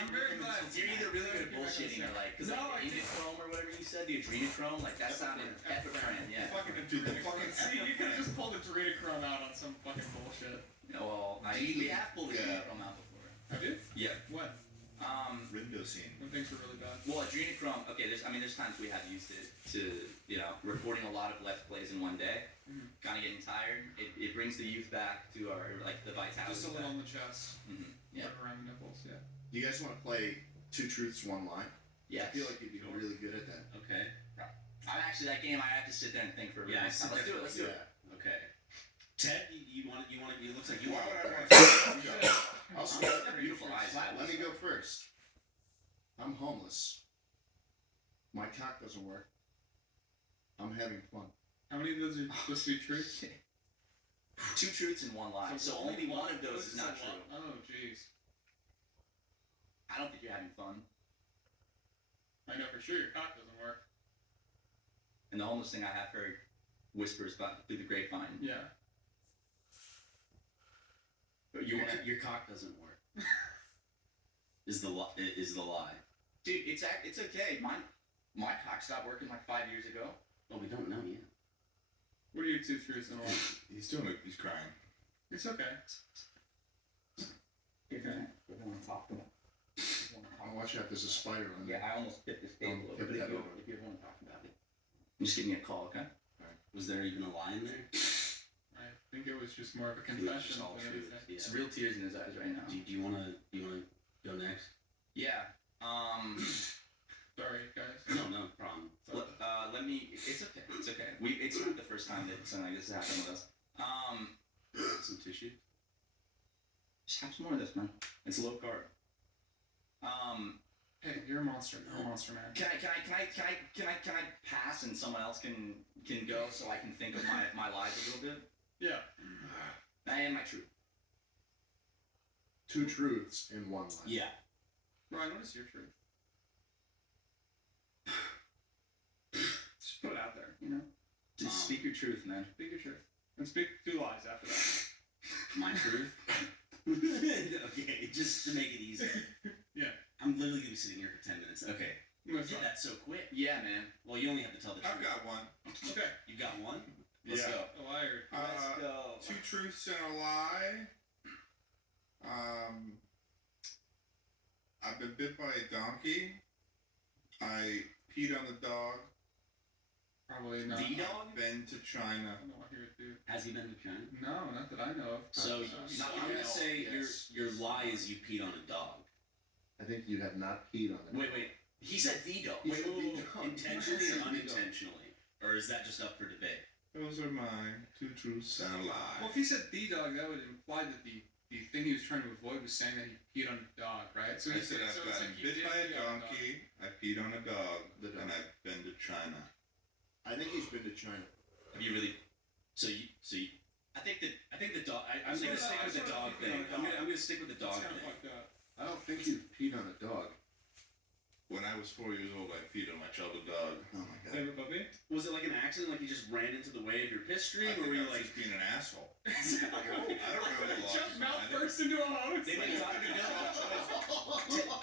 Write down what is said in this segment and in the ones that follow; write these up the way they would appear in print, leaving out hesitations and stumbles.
I'm very glad. You're either really good at bullshitting or like, because Adrenochrome or whatever you said, the Adrenochrome, like that sounded Epiphren, yeah. Fucking see, you could have just pulled Adrenochrome out on some fucking bullshit. Well, we have pulled Adrenochrome out before. Have you? Yeah. When? Rindocene. When things were really bad. Well, Adrenochrome, okay, there's times we have used it to, recording a lot of Let's Plays in one day, kind of getting tired. It brings the youth back to our, like, the vitality. Just a little on the chest. Yeah. Around the nipples, yeah. You guys want to play 2 truths, 1 lie? Yeah. I feel like you'd be really good at that. Okay. I'm actually, that game, I have to sit there and think for a minute. Yeah, Let's do it. Okay. Ted, you want to, it looks like you Why want would I to. want to? I'll start. Beautiful eyes. Let me go first. I'm homeless. My cock doesn't work. I'm having fun. How many of those are supposed to be truths? 2 truths and 1 lie. So only one of those is not true. Oh, jeez. I don't think you're having fun. I know for sure your cock doesn't work. And the homeless thing I have heard whispers about through the grapevine. Yeah. But Your cock doesn't work. Is the lie. Dude, it's okay. My cock stopped working like 5 years ago. Well, we don't know yet. What are your 2 truths and a lie? He's crying. It's okay. We're going to talk about. I'll watch out. There's a spider on there. Yeah, I almost hit this table over. Tip that over. If you want to talk about it, just give me a call, okay? Was there even a lie in there? I think it was just more of a confession all than truth. anything. Yeah. It's real tears in his eyes right now. Do you wanna go next? Yeah. Sorry, guys. No problem. Let me. It's okay. It's okay. It's not the first time that something like this has happened with us. Some tissue. Just have some more of this, man. It's low carb. Hey, you're a monster. You're a monster, man. Can I pass and someone else can go so I can think of my lies a little bit? Yeah. And my truth. 2 truths and 1 lie. Yeah. Ryan, what is your truth? Just put it out there, Just speak your truth, man. Speak your truth. And speak 2 lies after that. My truth. Okay, just to make it easy. Yeah. I'm literally gonna be sitting here for 10 minutes. Okay. No, Did that so quick? Yeah, man. Well, you only have to tell the truth. I've got one. Okay. You got one? Let's go. A liar. Let's go. 2 truths and a lie. I've been bit by a donkey. I peed on the dog. Probably not. The dog? I've been to China. I don't know what he would do. Has he been to China? No, not that I know of. So I'm gonna say yes. your lie is you peed on a dog. I think you have not peed on the dog. Wait. He said the dog. He Wait, said the dog. intentionally or He said the dog. unintentionally? Or is that just up for debate? Those are my 2 truths and a lie. Well, if he said the dog, that would imply that the thing he was trying to avoid was saying that he peed on a dog, right? So I said I've gotten bit by a donkey, I peed on a dog, and I've been to China. I think he's been to China. Have you really? So you. I think the dog. I'm gonna stick with the dog thing. I'm gonna stick with the dog That's kind of thing. fucked up. I don't think you peed on a dog. When I was 4 years old, I peed on my childhood dog. Oh my god. Favorite puppy? Was it like an accident? Like you just ran into the way of your piss stream, I or were think you I was like? just being an asshole. I don't remember the Jumped longest mouth one. first into a hose. They make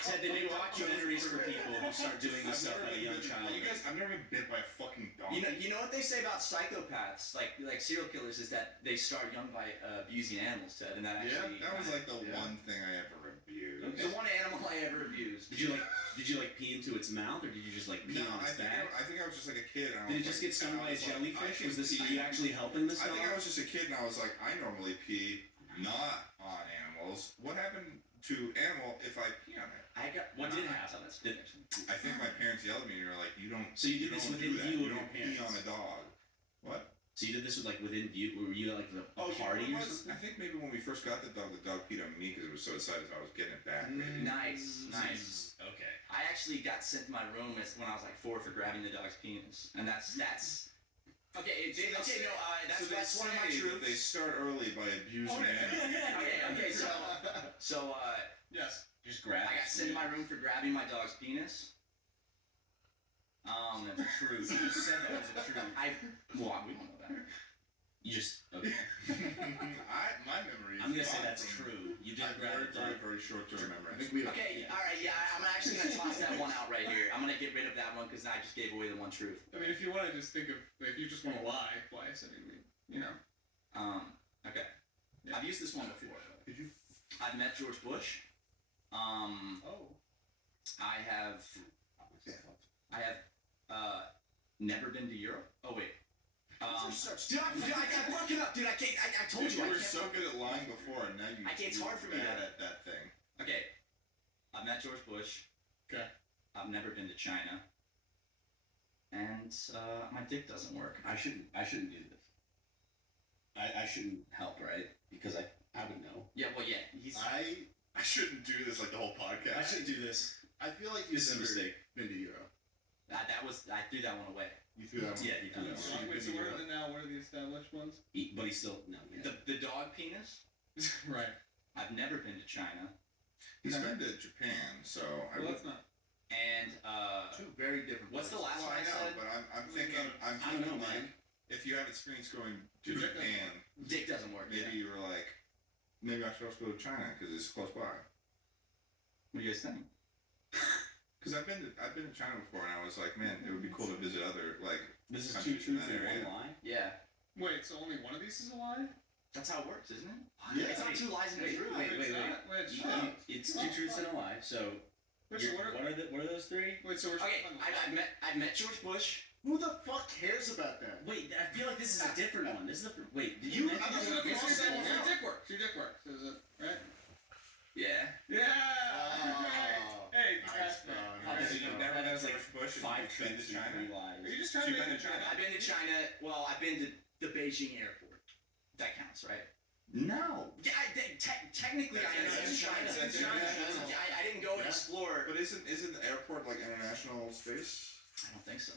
Ted, they make documentaries for people who start doing this stuff at a young child. You guys, I've never been bit by a fucking donkey. You know what they say about psychopaths, like serial killers, is that they start young by abusing animals, Ted, and that actually. Yeah, that was like the one thing I ever abused. The one animal I ever abused. Did you like pee into its mouth, or did you just like pee on its back? I think I was just like a kid. And I Did it was just like, get stung by a jellyfish? Was this I you actually helping this I dog? think I was just a kid, and I was like, I normally pee not on animals. What happened to animal if I pee on it? What did happen? I think my parents yelled at me and were like, "You don't." So you did this don't within do that. view You of your don't pee on parents. a dog. What? So you did this with like within view? Were you at like a party you know or what it was? something? I think maybe when we first got the dog peed on me because it was so excited I was getting it back. Maybe. Nice. Okay. I actually got sent to my room when I was like 4 for grabbing the dog's penis, and that's. Okay, that's one of my truths. They start early by abusing animals. Okay, so Yes. Just grab. I got sent to my room for grabbing my dog's penis. That's a truth. You said that was a truth. We don't know that. You just okay. My memory is I'm gonna say fine that's from- true. You I did have grab very, it. very, very short-term memory. I think we have. Okay, alright, yeah, I'm actually gonna toss that one out right here. I'm gonna get rid of that one because I just gave away the one truth. I mean, if you want to just think of, if you just want to lie twice, I mean, you know. Okay. Yeah. I've used this one before. Did you? I've met George Bush. Oh. I have never been to Europe. Oh wait. Dude, I fucked it up, dude. I can't. I told Dude, you. I you were can't so fuck- good at lying before, and now you. It's you're hard for me bad to- at that thing. Okay. I've met George Bush. Okay. I've never been to China. And my dick doesn't work. I shouldn't do this. I shouldn't help, right? Because I would know. Yeah. Well, yeah. He's. I shouldn't do this like the whole podcast. I shouldn't do this. I feel like you've This is a never mistake. been to Europe. I threw that one away. You threw that one. Yeah, he threw that So one. you've Wait, been so to what Europe. are the now? What are the established ones? But he's still no. Yeah. The dog penis. Right. I've never been to China. He's been to Japan, so I Well, would. that's not. And Two very different. what's the places. last Well, one I I know, said? but I'm I thinking. I'm I don't thinking know, like man. if you have experience going to Dude, that Japan, dick doesn't work. maybe you were like, maybe I should also go to China because it's close by. What do you guys think? Because I've been to China before, and I was like, man, it would be cool to visit other like. This is countries two in truths that and area. one lie. Yeah. Wait, so only one of these is a lie? That's how it works, isn't it? Yeah. It's not two lies and a truth. wait, It's wait. not. Wait, You- shut up. It's two truths and a lie. So Wait, so what what are those three? Wait, so we're Okay, on the I've met George Bush. Who the fuck cares about that? Wait, I feel like this is a different one. This is the wait. Did You- you? I'm mention just Okay, gonna so cross that one your out. dick works. Your dick works. Is it right? Yeah. Yeah. Hey, Nice, that's bro, Oh, nice, so you've bro. never That was like George Bush and five you've been to truths and China? three lies. Are you just trying to You've make been it to China? I've been to China. Well, I've been to the Beijing airport. That counts, right? No. Yeah, technically I am That's in China. That's China. international. Yeah, I didn't go and Yeah. explore. But isn't the airport like international space? I don't think so.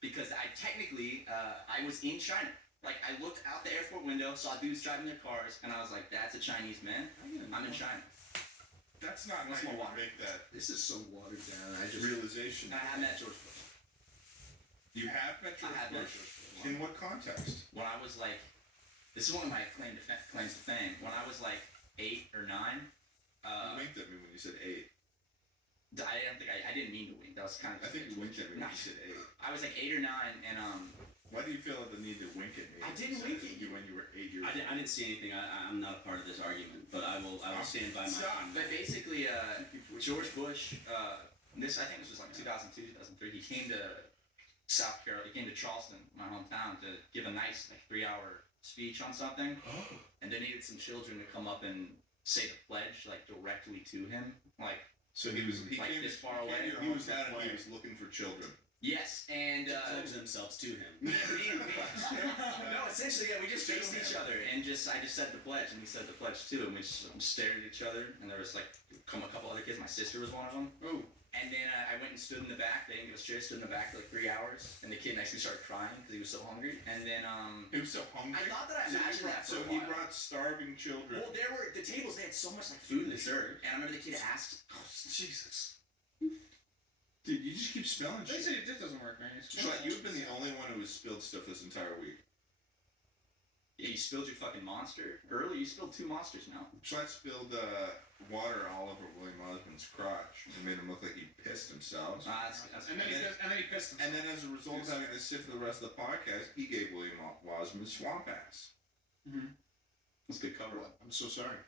Because I technically, I was in China. Like, I looked out the airport window, saw dudes driving their cars, and I was like, that's a Chinese man. I'm in China. That's not What's how you more would make that This is so watered down. I just. realization. And I have met George Bush. You have met George I have met Bush. George Bush. In what context? When I was like, this is one of my claims to fame. When I was like 8 or 9, You winked at me when you said 8. I didn't mean to wink. That was kind of. I think you winked at me when you said 8. I was like 8 or 9, and Why do you feel the need to wink at me? I didn't wink at you. when you were 8 years I old. didn't see anything. I'm not a part of this argument, but I will stand by my. Stop. But basically, George Bush, I think this was like 2002, 2003. He came to South Carolina. He came to Charleston, my hometown, to give a nice like 3-hour speech on something, and they needed some children to come up and say the pledge like directly to him, like. So he Like came this far he came away? to your He was hometown that and he way. was looking for children. Yes, and Close themselves to him. no, essentially, yeah, we just faced each other, and I just said the pledge, and he said the pledge too, and we just stared at each other, and there was like a couple other kids. My sister was one of them. Oh. And then I went and stood in the back. They didn't give us chairs. Stood in the back for like 3 hours, and the kid next to me started crying because he was so hungry. And then He was so hungry. I thought that I imagined that for So a he while. brought starving children. Well, there were the tables. They had so much like food and dessert, and I remember the kid asked, "Oh, Jesus, Dude, you just keep spelling They shit. say your dick doesn't work, man. Schlatt, you've been the only one who has spilled stuff this entire week. yeah, you spilled your fucking monster earlier. You spilled 2 monsters now." Schlatt spilled water all over William Osmond's crotch and made him look like he pissed himself. And then he pissed himself. And then as a result of having to sit for the rest of the podcast, he gave William Osmond swamp ass. That's good cover. I'm so sorry.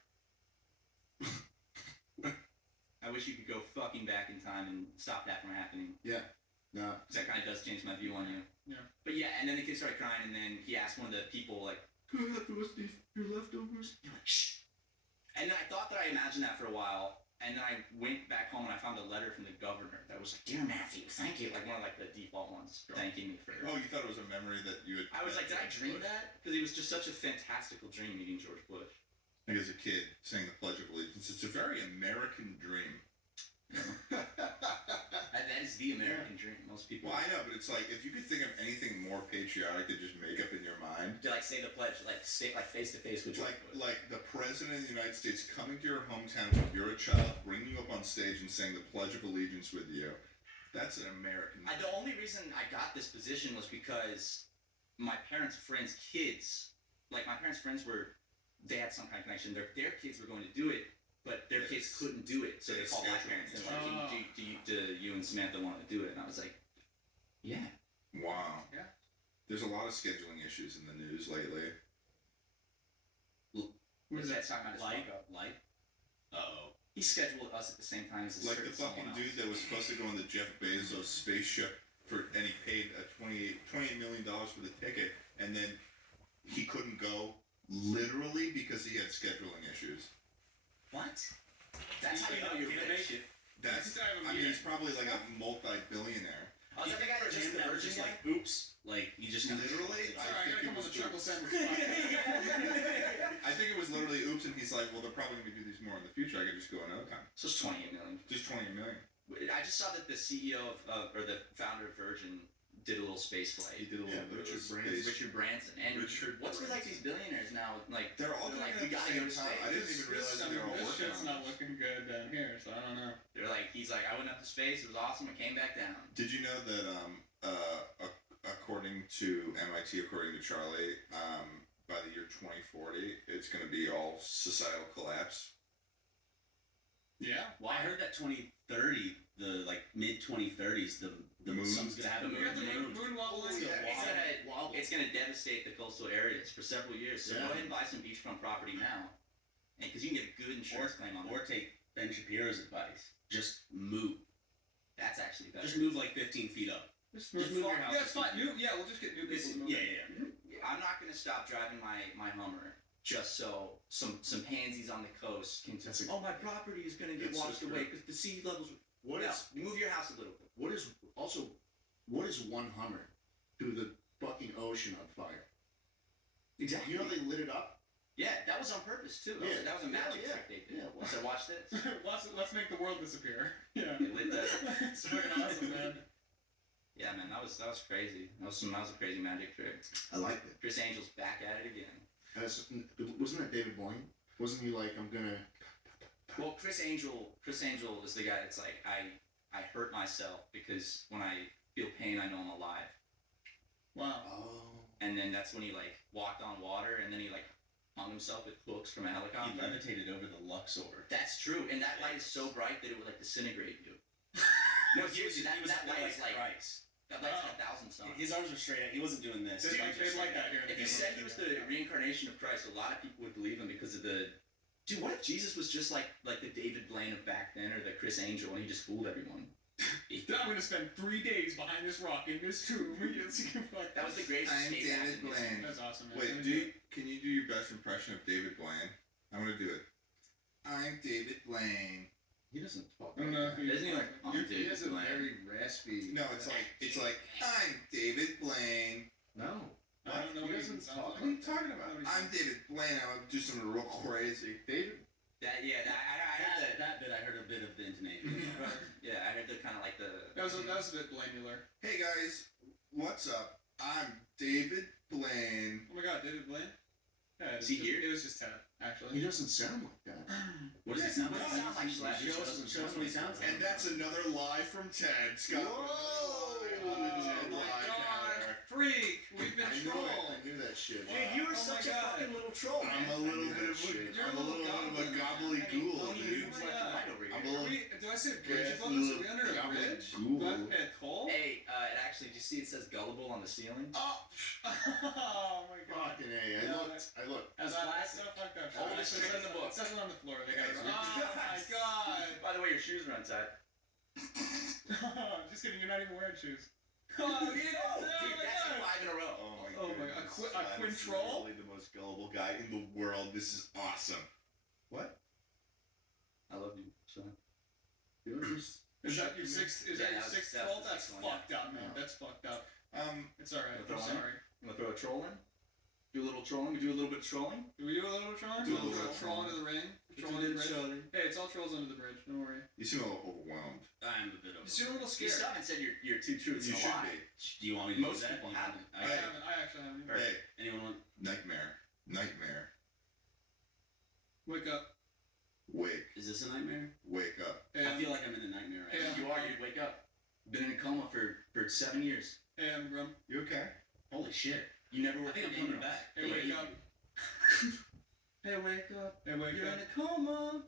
I wish you could go fucking back in time and stop that from happening. No. Because that kind of does change my view on you. Yeah. But yeah, and then the kid started crying, and then he asked one of the people, like, "Can I have the rest of your leftovers?" You're like, "Shh." And then I thought that I imagined that for a while, and then I went back home and I found a letter from the governor that was like, "Dear Matthew, thank you." Like one of like the default ones, thanking me for. Oh, you thought it was a memory that you had. I was like, did I dream that? Because it was just such a fantastical dream meeting George Bush. Like as a kid, saying the Pledge of Allegiance. It's a very American dream. That is the American dream. Most people. Well, I know, but it's like if you could think of anything more patriotic to just make up in your mind. To like say the pledge, like say like face to face with George Bush. Like the president of the United States coming to your hometown when you're a child, bringing you up on stage and saying the Pledge of Allegiance with you. That's an American. The only reason I got this position was because my parents' friends' kids, like my parents' friends they had some kind of connection. Their kids were going to do it, but their kids couldn't do it, so they called my parents and like, do you and Samantha want to do it? And I was like, yeah. Wow. Yeah. There's a lot of scheduling issues in the news lately. Was that talking about his fuck up? Light? Uh-oh. He scheduled us at the same time as a Like certain the fucking someone dude else. that was supposed to go on the Jeff Bezos spaceship and he paid $28 million for the ticket, and then he couldn't go literally because he had scheduling issues. What? That's how you know you're rich. That's, I mean, he's probably like a multi-billionaire. Oh, is that the guy that just the That was virgin just guy? like, oops. Like, you just got Literally? Sorry, I gotta come on the chuckle sandwich. I think it was literally oops, and he's like, well, they're probably going to do these more in the future. I could just go another time. So it's 28 million. Just 20 million. I just saw that the CEO or the founder of Virgin did a little space He flight. did a little bit Richard of Branson. space. Richard Branson. And Richard what's with like Branson. these billionaires now? Like They're all doing like, it we at the gotta same go to time. space. I didn't even realize that they were all This working shit's on not it. looking good down here, so I don't know. They're like, he's like, I went up to space. It was awesome. I came back down. Did you know that, according to MIT, according to Charlie, by the year 2040, it's going to be all societal collapse? Yeah. Well, I heard that 2030, the like mid 2030s, the Moon. sun's gonna have a We got the moon. moon wobbling. It's gonna devastate the coastal areas for several years. So Yeah. go ahead and buy some beachfront property now, and because you can get a good insurance claim on Or it. take Ben Shapiro's advice. Just move. That's actually better. Just move like 15 feet up. Just move your house. Yeah, it's fine. Yeah, we'll just get new people. to move Yeah, in. yeah. I'm not gonna stop driving my Hummer just so some pansies on the coast can That's say, oh, my property is gonna get That's so washed true. away because the sea levels. What No, is you move your house a little bit. what is one Hummer to the fucking ocean on fire? Exactly. You know they lit it up. Yeah, that was on purpose too. Yeah. That was a magic Yeah, trick they did. yeah, well- So watch this. let's make the world disappear. Yeah. They lit the. It's fucking awesome, man. Yeah, man, that was crazy. That was a crazy magic trick. I like it. Chris Angel's back at it again. Wasn't that David Blaine? Wasn't he like, I'm gonna? Well, Chris Angel is the guy that's like, I hurt myself because when I feel pain, I know I'm alive. Wow. Oh. And then that's when he like walked on water, and then he like hung himself with hooks from a He helicopter. levitated over the Luxor. That's true, and that light is so bright that it would like disintegrate you. No, seriously, that light is like Christ. that light's like 1,000 suns. His arms were straight out. He wasn't doing this. They like that here. in If the he Game said he of was Thrones. the reincarnation of Christ, a lot of people would believe him because of the. Dude, what if Jesus was just like the David Blaine of back then, or the Chris Angel, and he just fooled everyone? I'm gonna spend 3 days behind this rock in this tomb. That was the greatest I'm escape David acid history. Blaine. That's awesome, man. Wait, can you do your best impression of David Blaine? I'm going to do it. I'm David Blaine. He doesn't talk. I don't know. If Isn't he like, oh, He David has a Blaine? very raspy. No, it's like, I'm David Blaine. No. I don't know He what doesn't sounds talk like. What are you talking about? Nobody's- I'm David Blaine. I'm going to do something real crazy. David. I heard That bit, I heard a bit of the intonation. I heard the kind of like the. That was a bit blamular. Hey guys, what's up? I'm David Blaine. Oh my God, David Blaine. Yeah, Is he here? It was just Ted, He actually. doesn't sound like that. What does he sound What like? does he sound like, Schlatt? Show us what he sounds like. And that's another lie from Ted. Scott. Whoa! Ted my lied God, there. freak! We've been I knew it. trolled. I knew that shit. Dude, you were Oh my such a God. fucking little troll, man. I'm a little bit of Shit. I'm a little bit of a gobbledygook, dude. Moves left and right over I'm here. a little Do I see a bridge Yeah, above us? Are we under a bridge? Google. Do I have to pay a toll? Hey, it actually, did you see it says gullible on the ceiling? Oh! Oh my God. Fucking A. Yeah, I looked. As That's I classic. stuff like that. Oh, this is in the book. It says it on the floor. They got Guys, it. Oh my God. By the way, your shoes are untied. Just kidding. You're not even wearing shoes. Oh, yeah. Dude, that's Oh my God. 5 in a row. Oh my Oh my goodness. God, a Scott is quintrol? literally the most gullible guy in the world. This is awesome. What? I love you, son. Is that your sixth? Is Yeah, that your that was- sixth that was fault? the That's sixth one, yeah. fucked up, man. Yeah. That's fucked up. It's alright. Throw I'm one? sorry. You wanna throw a troll in? Do a little trolling? We do a little bit of trolling? Do we do a little trolling? Do a little Troll- bit of troll trolling. under the ring. Do Troll a under the little bridge. trolling. Hey, it's all trolls under the bridge. Don't worry. You seem a little overwhelmed. I'm a bit You seem a little You scared. still haven't said your two truths You and a should lie. be. Do you want me to Most do that? people haven't. I Hey. haven't. I actually haven't. Alright. Hey, Anyone want? nightmare. Nightmare. Wake up. Wake. Is this a nightmare? Wake up. Hey, I feel like I'm in a nightmare right Yeah. now. You are, dude. Wake up. Been in a coma for 7 years. Hey, I'm Grum. You okay? Holy shit. You never were. I think I'm coming back. Hey, wake up. Hey, wake up. Hey, wake You're up. in a coma,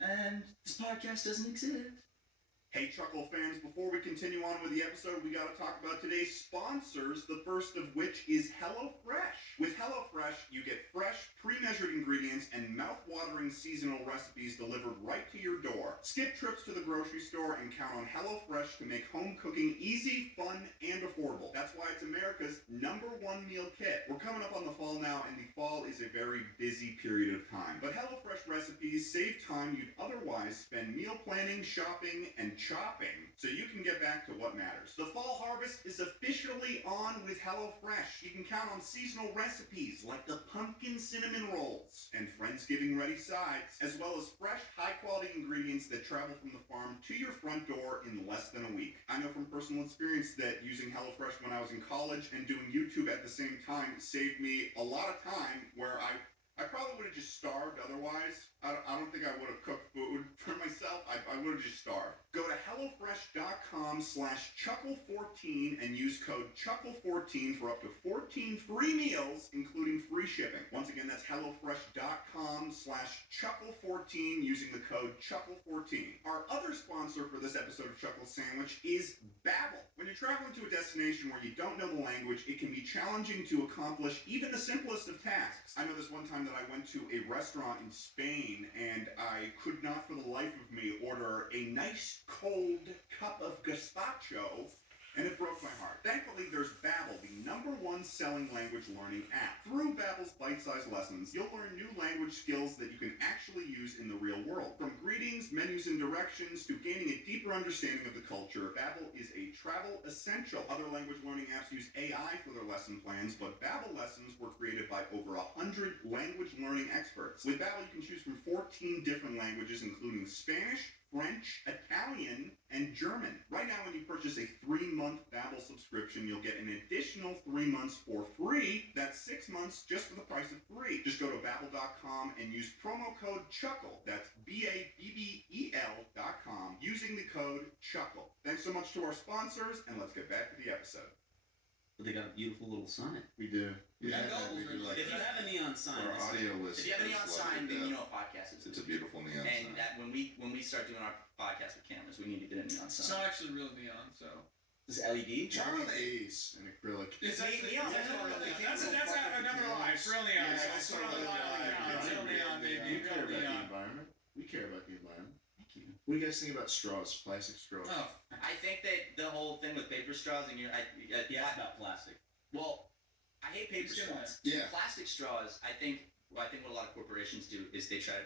and this podcast doesn't exist. Hey, Chuckle fans, before we continue on with the episode, we got to talk about today's sponsors, the first of which is HelloFresh. With HelloFresh, you get fresh, pre-measured ingredients and mouth-watering seasonal recipes delivered right to your door. Skip trips to the grocery store and count on HelloFresh to make home cooking easy, fun, and affordable. That's why it's America's #1 meal kit. We're coming up on the fall now, and the fall is a very busy period of time. But HelloFresh recipes save time you'd otherwise spend meal planning, shopping, and chopping, so you can get back to what matters. The fall harvest is officially on with HelloFresh. You can count on seasonal recipes like the pumpkin cinnamon rolls and Friendsgiving-ready sides, as well as fresh, high-quality ingredients that travel from the farm to your front door in less than a week. I know from personal experience that using HelloFresh when I was in college and doing YouTube at the same time saved me a lot of time where I probably would have just starved otherwise. I don't think I would have cooked food for myself. I would have just starved. Go to HelloFresh.com/chuckle14 and use code chuckle14 for up to 14 free meals, including free shipping. Once again, that's HelloFresh.com/chuckle14 using the code chuckle14. Our other sponsor for this episode of Chuckle Sandwich is Babbel. When you're traveling to a destination where you don't know the language, it can be challenging to accomplish even the simplest of tasks. I know this one time that I went to a restaurant in Spain and I could not for the life of me order a nice cold cup of gazpacho, and it broke my heart. Thankfully, there's Babbel, the #1 selling language learning app. Through Babbel's bite-sized lessons, you'll learn new language skills that you can actually use in the real world. From greetings, menus, and directions to gaining a deeper understanding of the culture, Babbel is a travel essential. Other language learning apps use AI for their lesson plans, but Babbel lessons were created by over 100 language learning experts. With Babbel, you can choose from 14 different languages, including Spanish, French, Italian, and German. Right now, when you purchase a 3-month Babbel subscription, you'll get an additional 3 months for free. That's 6 months just for the price of 3. Just go to Babbel.com and use promo code CHUCKLE. That's BABBEL.com using the code CHUCKLE. Thanks so much to our sponsors, and let's get back to the episode. But they got a beautiful little sign. We do. Yeah, we do like If you have a neon sign, our this audio list. If you have any on sign, then you know what podcast is. It's a beautiful neon And sign. that when we start doing our podcast with cameras, we need to get a neon It's sign. not actually real neon, so. is LED. John Ace and acrylic. It's actually- neon. that's what That's really that's another lie. It's real neon. Yeah, So that's put on the what line on the I ground. It's real neon, baby. We care Real about the neon. environment. We care about the environment. Thank you. What do you guys think about straws, plastic straws? Oh, I think that the whole thing with paper straws and Yeah, about plastic. well, I hate paper Who's doing straws. Yeah. Plastic straws. I think what a lot of corporations do is they try to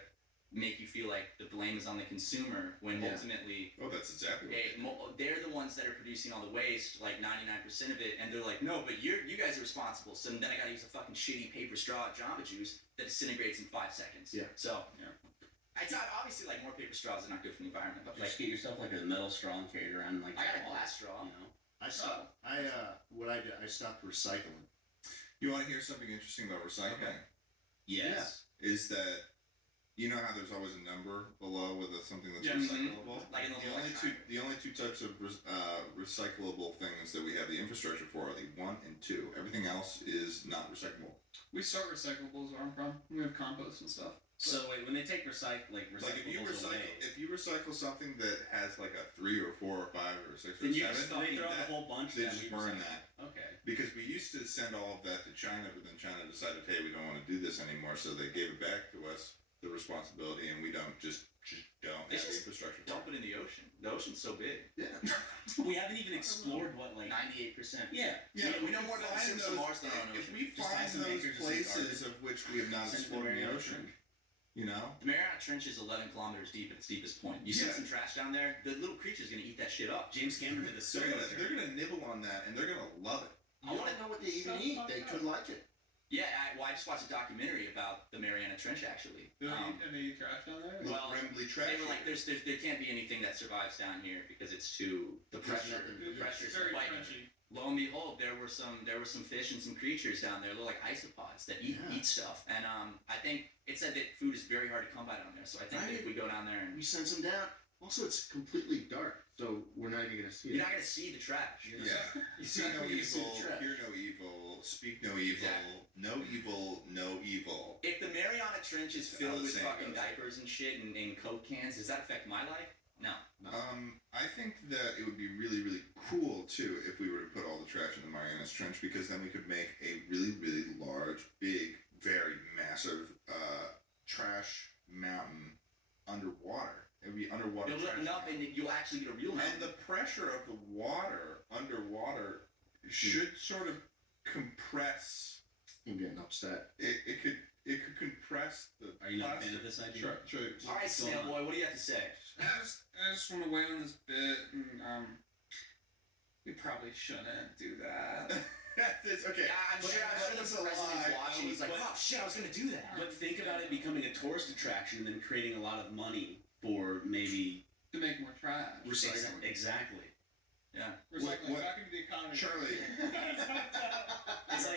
make you feel like the blame is on the consumer when Yeah. ultimately Oh, that's exactly what they're the ones that are producing all the waste, like 99% of it, and they're like, no, but you guys are responsible. So then I gotta use a fucking shitty paper straw Jamba Juice that disintegrates in 5 seconds. Yeah. So Yeah. I thought obviously like more paper straws are not good for the environment, but like Just get yourself like a metal straw and carry it around like I got a that. glass straw. You know. I stopped. What I did, I stopped recycling. You want to hear something interesting about recycling? Okay. Yes. Is that you know how there's always a number below with something that's Yeah. recyclable? Like in the little The only two types of recyclable things that we have the infrastructure for are the 1 and 2. Everything else is not recyclable. we start recyclables where I'm from. We have compost and stuff. So wait, when they take recyclables Like away, if you recycle something that has like a 3 or 4 or 5 or 6 or then you 7, just they throw out that- a whole bunch. they that just we burn recycle. that. Okay. Because we used to send all of that to China, but then China decided, hey, we don't want to do this anymore, so they gave it back to us, the responsibility, and we don't just don't They have the just infrastructure. Dump it in the ocean. The ocean's so big. Yeah. We haven't even explored what like. 98%. Yeah. We know more about the find Sims of those- Mars than our own If ocean. we Just find find some those anchors and some places garbage. of which we have not Send it to explored in the Mariana ocean, Trench. you know? The Mariana Trench is 11 kilometers deep at its deepest point. You send Yeah. some trash down there, the little creature's gonna eat that shit up. James Cameron did the They're solo gonna, they're journey. gonna nibble on that, and they're gonna love it. I want don't know what they even eat. They could like it. Yeah, I just watched a documentary about the Mariana Trench actually. Do they eat, and they eat trash down there? Well, Brimley They trash. were like, there can't be anything that survives down here because it's too the pressure. nothing to The do. pressure's Very like, crunchy. lo and behold, there were some fish and some creatures down there. They're like isopods that eat Yeah. stuff. And I think it said that food is very hard to come by down there. So I think that if we go down there and We send some down. Also, it's completely dark, so we're not even gonna see it. You're not gonna see the trash. Yeah. See no evil, hear no evil, speak no evil, no evil, no evil. If the Mariana Trench is How filled the with saying fucking goes. diapers and shit and Coke cans, does that affect my life? No. I think that it would be really, really cool too if we were to put all the trash in the Marianas Trench, because then we could make a really, really large, big, very massive trash mountain underwater. It would be underwater. Build it up trash enough mountain. and you'll actually get a real mountain. And the pressure of the water underwater should sort of compress. I'm getting upset. It could compress the. Are you not a fan plastic. of this idea? Sure. All right, Snail Boy, what do you have to say? I just want to weigh on this bit, and we probably shouldn't do that. It's okay. Yeah, I'm sure the president's watching. He's like, oh shit, I was gonna do that. But think about it becoming a tourist attraction and then creating a lot of money for maybe To make more trash. Recycling. Exactly. Yeah. Recycling What- back into the economy. Charlie.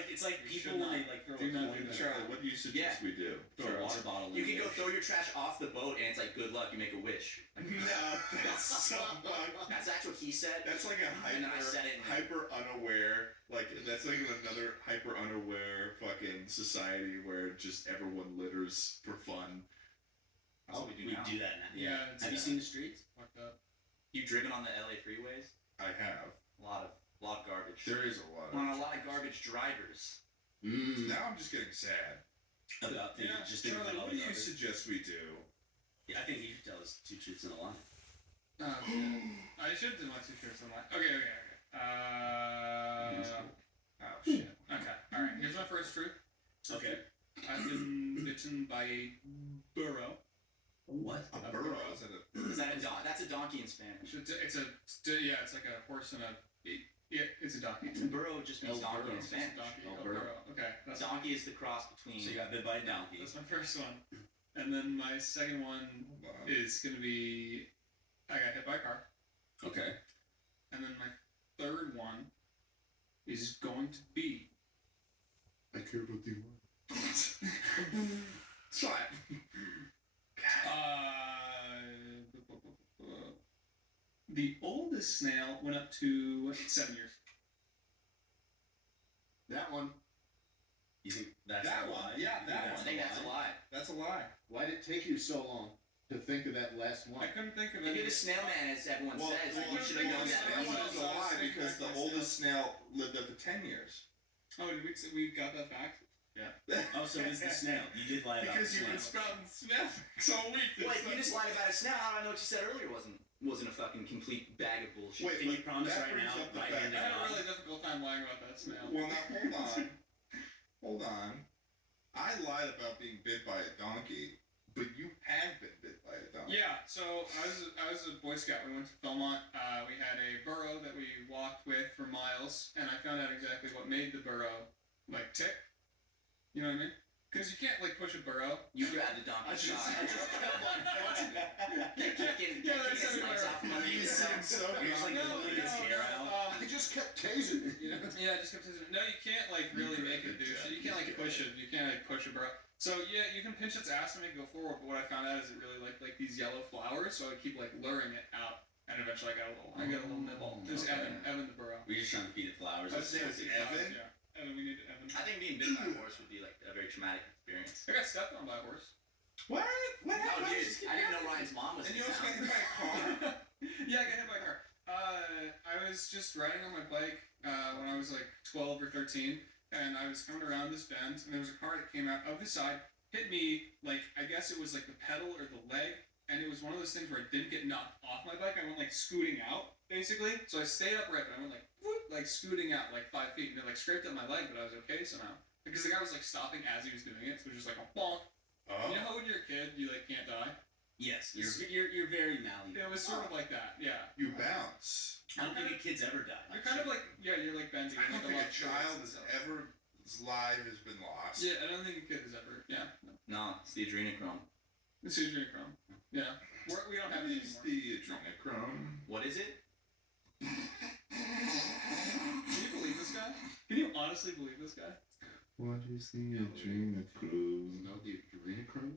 It's like You people should when they not. like throw Do a not coin. do that. Charlie, what do you suggest we do? Throw a water bottle in You can the go ocean. throw your trash off the boat, and it's like good luck. You make a wish. Like, No, that's so fucked. that's what he said. That's like a And then I said it. And hyper unaware, like that's like another hyper unaware fucking society where just everyone litters for fun. That's what we do We now. do that now. Yeah, it's Have you that. seen the streets? Fucked up. You've driven on the LA freeways. I have. A lot of garbage. There is a lot On of. a lot of garbage drivers. Now I'm just getting sad. About Yeah, just think Charlie, about all what do the you others. suggest we do? Yeah, I think you should tell us 2 truths and a lie. I should do my two shirts on that. Okay. Oh shit. Okay. All right. Here's my first truth. Okay. I've been bitten by a burro. What? A burro? Is that a? Is that a that's a donkey in Spanish. It's like a horse and a. Yeah, it's a donkey. Burro just means El donkey burro. in It's Spanish. a donkey. El El burro. burro. Okay. That's Donkey is the cross between. So you got bit by a donkey. That's my first one. And then my second one is gonna be I got hit by a car. Okay. And then my third one is going to be I care about the Slap. the oldest snail went up to 7 years. That one. You think that's That a one, lie? yeah, You think that I one. think that's a lie. That's a lie. Why did it take you so long to think of that last one? I couldn't think of If any. you're the snail man, as everyone says, well, you should have known that. That one is a lie Think because back the my oldest snail lived up to 10 years. Oh, did we got that fact? Oh, so it's the snail. You did lie about Because the you've snail. been spouting snail facts all week. Wait, you just lied about a snail. How do I know what you said earlier wasn't a fucking complete bag of bullshit? Wait, Can you but promise that right brings now, up the right fact- hand I had down? a really difficult time lying about that snail. Well, now hold on. Hold on. I lied about being bit by a donkey, but you have been bit by a donkey. Yeah, so I was a Boy Scout. We went to Belmont. We had a burro that we walked with for miles, and I found out exactly what made the burro like tick. You know what I mean? Because you can't like push a burro. You grabbed the donkey shot. Kicking that's his legs out from under You you. seem so He's like No, pulling his hair out. I just kept tasing it, you know? Yeah, just kept saying, no, you can't like really make it do shit. You can't like push it. You can't like push a burro. So yeah, you can pinch its ass to make it go forward. But what I found out is it really liked like these yellow flowers. So I would keep like luring it out, and eventually I got a little nibble. It was Okay. Evan the burro. We're just trying to feed it flowers. His name is Evan? Yeah, Evan. We needed Evan. I think being bitten by a horse would be like a very traumatic experience. I got stepped on by a horse. What? What Oh, happened? dude, I didn't know Ryan's mom was And in you also got town. hit by a car? Yeah, I got hit by a car. I was just riding on my bike when I was like 12 or 13, and I was coming around this bend, and there was a car that came out of the side, hit me, like, I guess it was like the pedal or the leg, and it was one of those things where I didn't get knocked off my bike. I went like scooting out, basically. So I stayed upright, but I went like, whoop, like scooting out like 5 feet, and it like scraped up my leg, but I was okay somehow. Because the guy was like stopping as he was doing it, so it was just like a bonk. Oh. You know how when you're a kid, you like can't die? Yes, you're very malleable. It was sort of like that, yeah. You bounce. I don't think a kid's ever died. You're kind of like, yeah, you're like bending. I don't like think a child has ever life has been lost. Yeah, I don't think a kid has ever. Yeah, no. No, it's the adrenochrome. It's adrenochrome. Yeah, we don't have What it is anymore. the adrenochrome? What is it? Can you believe this guy? Can you honestly believe this guy? What is the adrenochrome? No, the adrenochrome?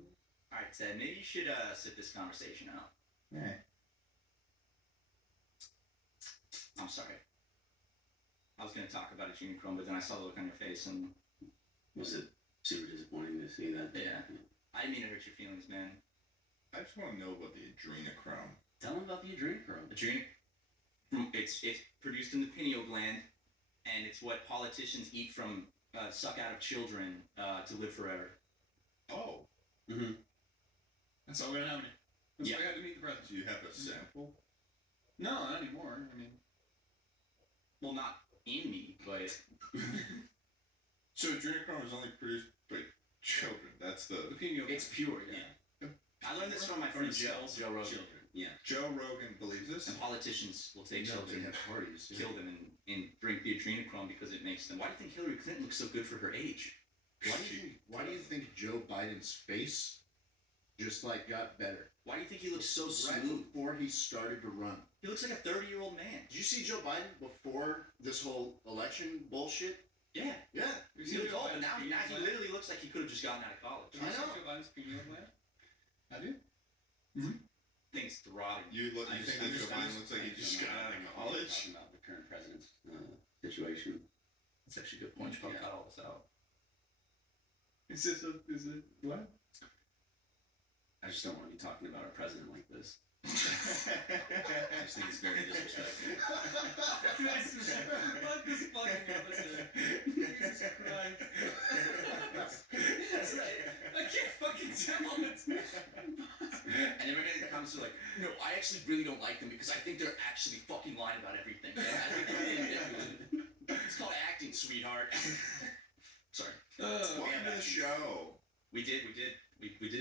All right, Ted. Maybe you should sit this conversation out. Yeah. I'm sorry. I was gonna talk about adrenochrome, but then I saw the look on your face, and Was it super disappointing to see that? yeah, I didn't mean to hurt your feelings, man. I just want to know about the adrenochrome. Tell them about the adrenochrome. It's produced in the pineal gland, and it's what politicians eat from, suck out of children to live forever. Oh, Mm-hmm. That's all we have. That's Yeah. why I had to meet the president. do you have a sample? No, not anymore. I mean, Well, not in me, but So adrenochrome is only produced by children. That's the the pineal. it's pure. Yeah. I learned this from my friend Joe Rogan. Children. Yeah. Joe Rogan believes this. And politicians will take They children, have parties. kill them, and drink the adrenochrome because it makes them. Why do you think Hillary Clinton looks so good for her age? Why do you think Joe Biden's face just like got better? Why do you think he looks so Right smooth? before he started to run. He looks like a 30-year-old man. Did you see Joe Biden before this whole election bullshit? Yeah. Yeah. He looked old, but now he literally looks like he could have just gotten out of college. Did you I see know. Joe Biden's pineal gland? I do. Thing's throbbing. You look. You think that Joe Biden looks like he just got out of college? Talking about the current president's situation. That's actually a good point. You probably Yeah. cut all this out. Is it what? I just don't want to be talking about our president like this. I just think it's very disrespectful. Fuck this fucking episode. Jesus Christ. That's right. I can't fucking tell it. And everybody that comes to like, no, I actually really don't like them because I think they're actually fucking lying about everything. I think they're manipulative. It's called acting, sweetheart. Sorry. Welcome to the show. We did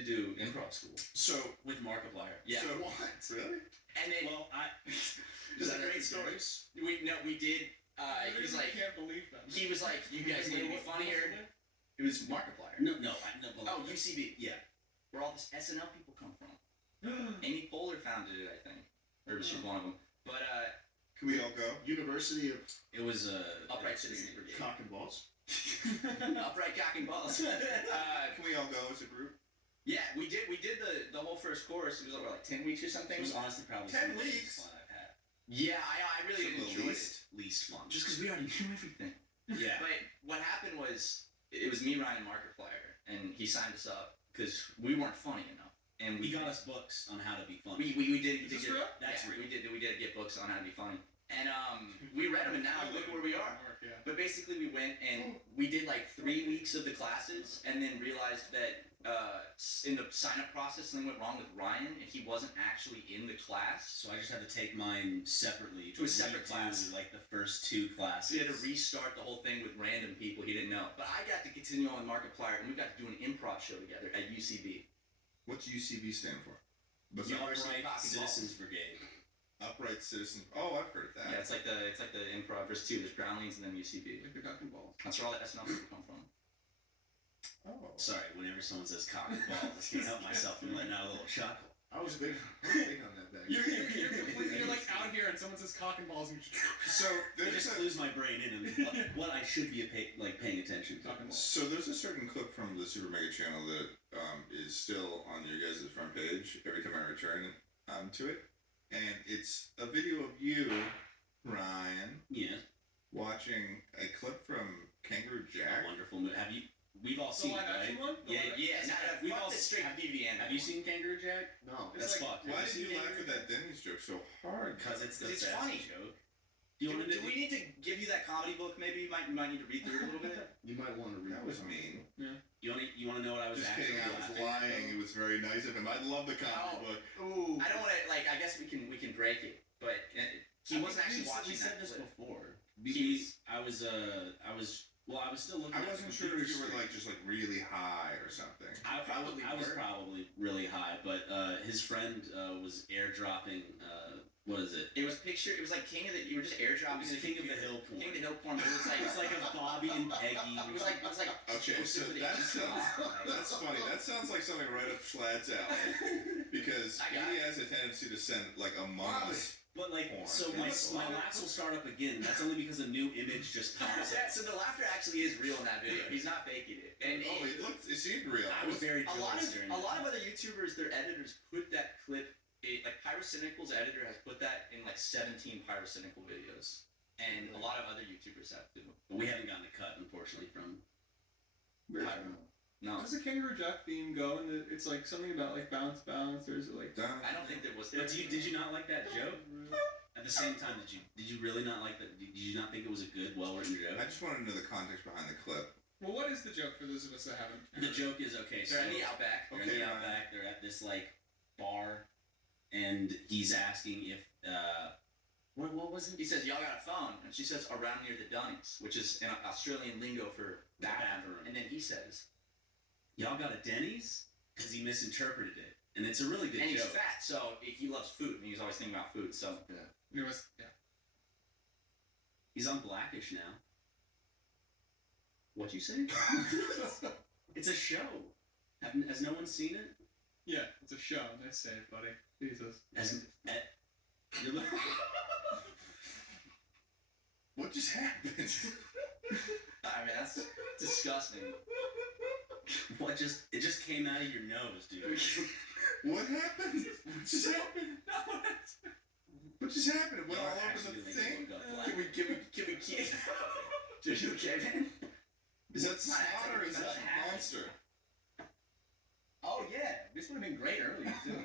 do improv school So, with Markiplier. Yeah. So, What? really? And then Well, there's a great story. We did. He's like, can't believe that. he was like, you guys need to be funnier. It was Markiplier. no. Oh, UCB. Yeah. Where all this SNL people come from. Amy Poehler founded it, I think, or she's one of them. But Can we all go? University of It was Upright Citizens Brigade. Cock and Balls. Upright cock and balls. Can we all go as a group? Yeah, we did the whole first course. It was over like 10 weeks or something. It was honestly probably 10 some of the weeks? most fun I've had. Yeah, I really Some of the enjoyed Least fun. it. Just because we already knew everything. Yeah. But what happened was, it was me, Ryan, and Markiplier, and he signed us up because we weren't funny enough. And He got us books on how to be funny. We did. Is this real? That's real. We did get books on how to be funny, and we read them, and now look where we are. Yeah. But basically, we went and we did like 3 weeks of the classes, and then realized that in the sign-up process, something went wrong with Ryan, and he wasn't actually in the class. So I just had to take mine separately. To a separate redo, class. Like the first 2 classes. So he had to restart the whole thing with random people he didn't know. But I got to continue on with Markiplier, and we got to do an improv show together at UCB. What's UCB stand for? But University Upright Cock and Citizens Balls. Brigade. Upright Citizen. Oh, I've heard of that. Yeah, it's like the improv. There's 2. There's Groundlings and then UCB. Like the cock and balls. That's where all the SNL people come from. Oh. Sorry, whenever someone says cock and balls, I can't help myself from letting out a little chuckle. I was big on that back. You're like out here and someone says cock and balls and you So I there's just a, lose my brain in and what I should be paying attention to. cock and balls. so there's a certain clip from the Super Mega channel that is still on your guys' front page every time I return to it, and it's a video of you, Ryan, Yeah, watching a clip from Kangaroo a Jack. wonderful movie. We've all The seen it, live action right? one? The Yeah, live- yeah. We've We've all straight DVD and Have you seen Kangaroo Jack? No. It's That's like- fucked. Why Have did you seen laugh Kangaroo at that Denny's joke so hard? Because it's the It's best funny. joke. Do you want to do we need to give you that comedy book? Maybe you might need to read through it a little bit. You might want to read That was mean. You want to know what I was Just actually kidding. I was laughing lying. It was very nice of him. I love the comic Oh. book. Ooh. I don't want to I guess we can break it, but he wasn't actually watching We said that this clip. before. He's- I was still looking. I at wasn't the sure computer if you were screen. like just like really high or something. I was probably really high, but his friend was airdropping. What is it? It was like King of the. You were just airdropping. It was the King of the Hill porn. King of the Hill porn. But it was like It's like a Bobby and Peggy. It was like Okay, so Joseph and that Esau. sounds that's funny. That sounds like something right up Schlatt's alley because I got he has a tendency to send like Among Us. But like, Porn. so Yeah, my that's a lot. laughs will start up again. That's only because a new image just pops up. So the laughter actually is real in that video. He's not faking it. And Oh, it seemed real. I was very a lot joyous of during a that lot of time. other YouTubers, their editors put that clip. Like Pyrocynical's editor has put that in like like 17 pyrocynical videos, and a lot of other YouTubers have too. But we haven't gotten a cut, unfortunately, from Pyro. No. Does the Kangaroo Jack theme go? And it's like something about like bounce, bounce, or is it like? I don't think there was. But did you not like that joke? At the same time, did you really not like that? Did you not think it was a good, well-written joke? I just want to know the context behind the clip. Well, what is the joke for those of us that haven't? The joke is okay. So They're in the Outback. they're in the Outback. They're at this like bar, and he's asking if what was it? He says, "Y'all got a phone?" And she says, "Around near the Dunnings," which is an Australian lingo for bathroom. And then he says, Y'all got a Denny's? Because he misinterpreted it, and it's a really good and he's joke. fat, so he loves food, and he's always thinking about food. So It was He's on Blackish now. What'd you say? It's a show. Has no one seen it? Yeah, it's a show. Nice save, buddy. Jesus. You're looking. What just happened? I mean, that's disgusting. It just came out of your nose, dude. What happened? What just happened? What just happened? It went all over the thing. Can we keep? Did you okay, man? Is that snot or is that monster? Oh yeah, this would have been great earlier too.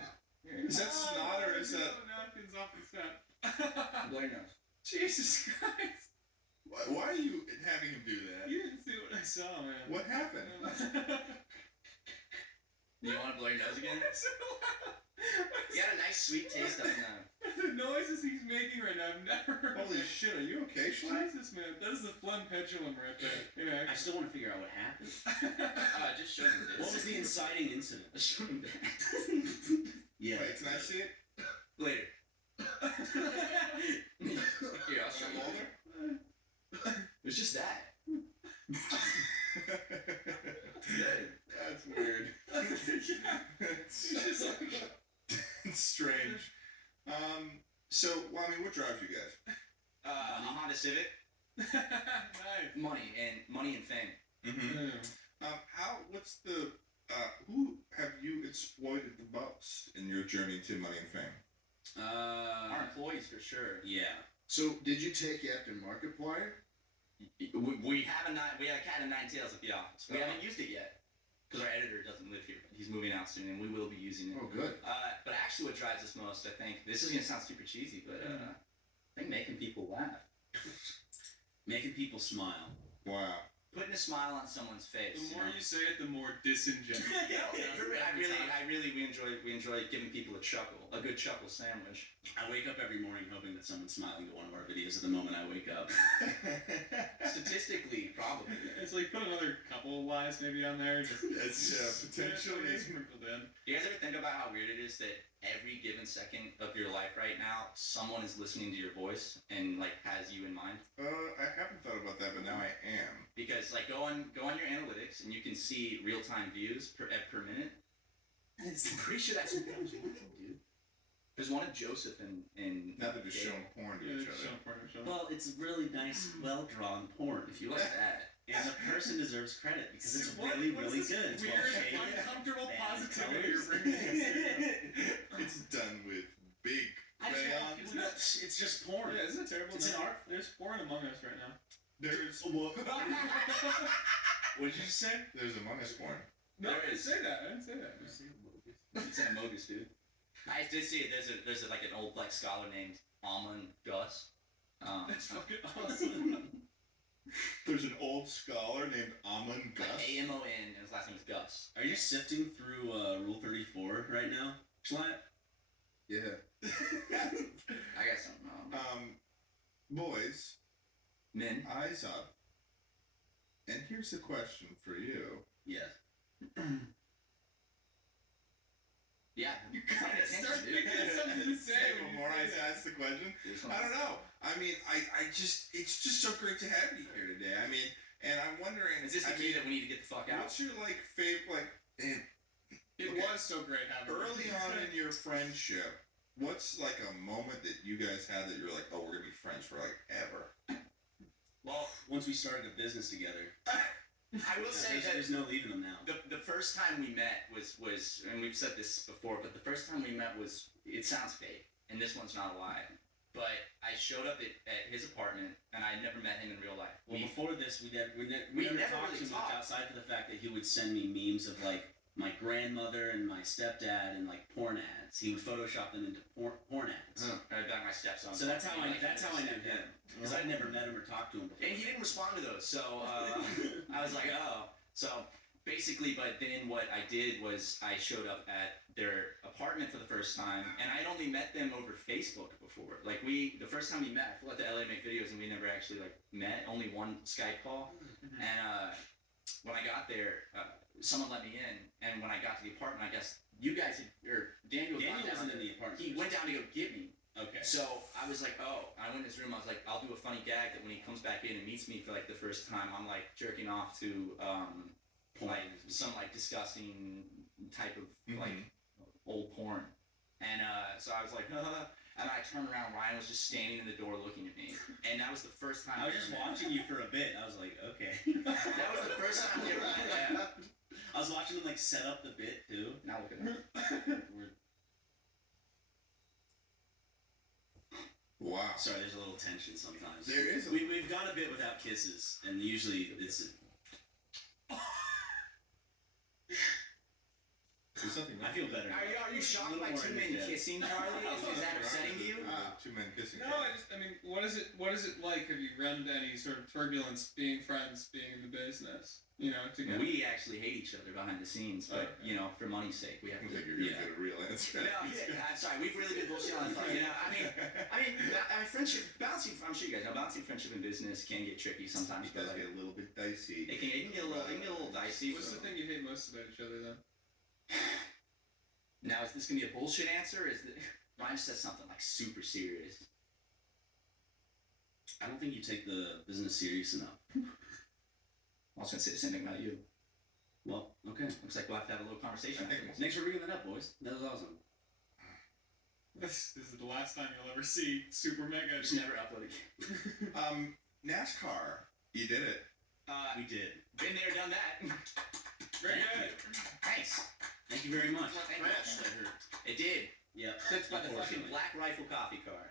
Is that snot or is that? Napkins off the set. Blair knows. Jesus Christ! Why are you having him do that? You didn't see what I saw, man. What happened? You want to blow your nose again? You got a nice sweet taste of it now. The noises he's making right now, I've never heard. Holy shit! Are you okay, Schlatt? Jesus, man, that is the phlegm pendulum right there. Yeah, I still want to figure out what happened. Just show me this. What was the inciting incident? Show me that. Yeah. Wait, can I see it? Later. Here, I'll show you. Older? It was just that. That's weird. It's strange. So, well, I mean, what drives you guys? A Honda Civic. Nice. Money and fame. Mm-hmm. What's the, who have you exploited the most in your journey to money and fame? Our employees, for sure. Yeah. So, did you take after Markiplier? We have a cat of nine tails at the office. We haven't used it yet because our editor doesn't live here, but he's moving out soon, and we will be using it. Oh, good. But actually, what drives us most, I think, this is gonna sound super cheesy, but I think making people laugh, Making people smile. Wow. putting a smile on someone's face. The more you say it, the more disingenuous. We enjoy giving people a chuckle, a good chuckle sandwich. I wake up every morning hoping that someone's smiling to one of our videos at the moment I wake up. Statistically, probably. It's like put another couple of lies maybe on there. Just It's potentially. sprinkled in. You guys ever think about how weird it is that every given second of your life right now, someone is listening to your voice and like has you in mind? I haven't thought about that, but now I am. Because like go on your analytics and you can see real time views per minute. And I'm pretty sure that's what I was watching, dude. There's one of Joseph and Now they're just Gabe. showing porn to each other. Well, it's really nice, well-drawn porn. If you like that. And the person deserves credit because it's What really, is really this good. It's weird, well-shaded. uncomfortable and positivity colors. you're bringing us. It's done with big I just want crayons. people to know it's just porn. Yeah, isn't it terrible? It's an art. There's porn among us right now. There's What? What did you say? there's Among Us porn. No, There I didn't is. say that. I didn't say that. It's an Amogus, dude. I did see it. There's like an old like scholar named Amon Gus. That's fucking awesome. There's an old scholar named Amon Gus. Amon, and his last name is Gus. Are you sifting through Rule 34 right now, Schlatt? Yeah. I got something. Boys, Men. eyes up. And here's the question for you. Yes. Yeah. You kind of start thinking of something to say when you Before I say that. ask the question, I don't know. I mean, it's just so great to have you here today. I mean, and I'm wondering. Is this the key that we need to get the fuck out? What's your like favorite It Okay. was so great having early you. on in your friendship? What's like a moment that you guys had that you're like, oh, we're gonna be friends for like ever? Well, Once we started a business together, I will say that there's no leaving them now. the first time we met was and we've said this before, but the first time we met was, it sounds fake, and this one's not a lie. but I showed up at his apartment, and I never met him in real life. Well, before this, we never never talked really too much talked. outside of the fact that he would send me memes of like my grandmother and my stepdad and like porn ads. He would Photoshop them into porn ads. I bet my stepson. So that's how I knew him because I'd never Mm-hmm. met him or talked to him before. And he didn't respond to those, so I was like, oh. So basically, but then what I did was I showed up at their apartment for the first time, and I'd only met them over Facebook before. Like the first time we met, I flew out to LA to make videos, and we never actually like met. Only one Skype call, and when I got there, someone let me in, and when I got to the apartment, I guess you guys or Daniel wasn't in the apartment. He went down to go get me. Okay. So I was like, oh, I went in his room. I was like, I'll do a funny gag that when he comes back in and meets me for like the first time, I'm like jerking off to like some like disgusting type of like old porn, and so I was like, and I turned around. Ryan was just standing in the door looking at me, and that was the first time. I was just watching you for a bit. I was like, okay. That was the first time we ever met. I was watching him like set up the bit too. Now look at him. Wow. Sorry, there's a little tension sometimes. There is. We've gone a bit without kisses, and usually it's. There's something. I feel better. Are you shocked A little by more two men in-depth. kissing, Charlie? Is that upsetting to you? Two men kissing. No, I mean, what is it like? Have you run into any sort of turbulence being friends, being in the business? You know, together. We actually hate each other behind the scenes, but you know, for money's sake, we have I to. think you're gonna get a real answer. No, I'm sorry. We've really been bullshit on the phone. You know, I mean, friendship, bouncing. I'm sure you guys know, bouncing friendship and business can get tricky sometimes. It does But like, get a little bit dicey. it can get a little dicey. What's the thing you hate most about each other, then? Now, is this gonna be a bullshit answer? Ryan said something like super serious. I don't think you take the business serious enough. I was gonna say the same thing about you. Well, okay. Looks like we'll have to have a little conversation. I think afterwards. Thanks for bringing that up, boys. That was awesome. This is the last time you'll ever see Super Mega. Just never upload again. NASCAR. You did it. We did. Been there, done that. Very good. Thanks. Thank you very much. Thank you. Crashed, I heard. It did. Yeah. Clipped by the fucking Unfortunately. Black Rifle coffee car.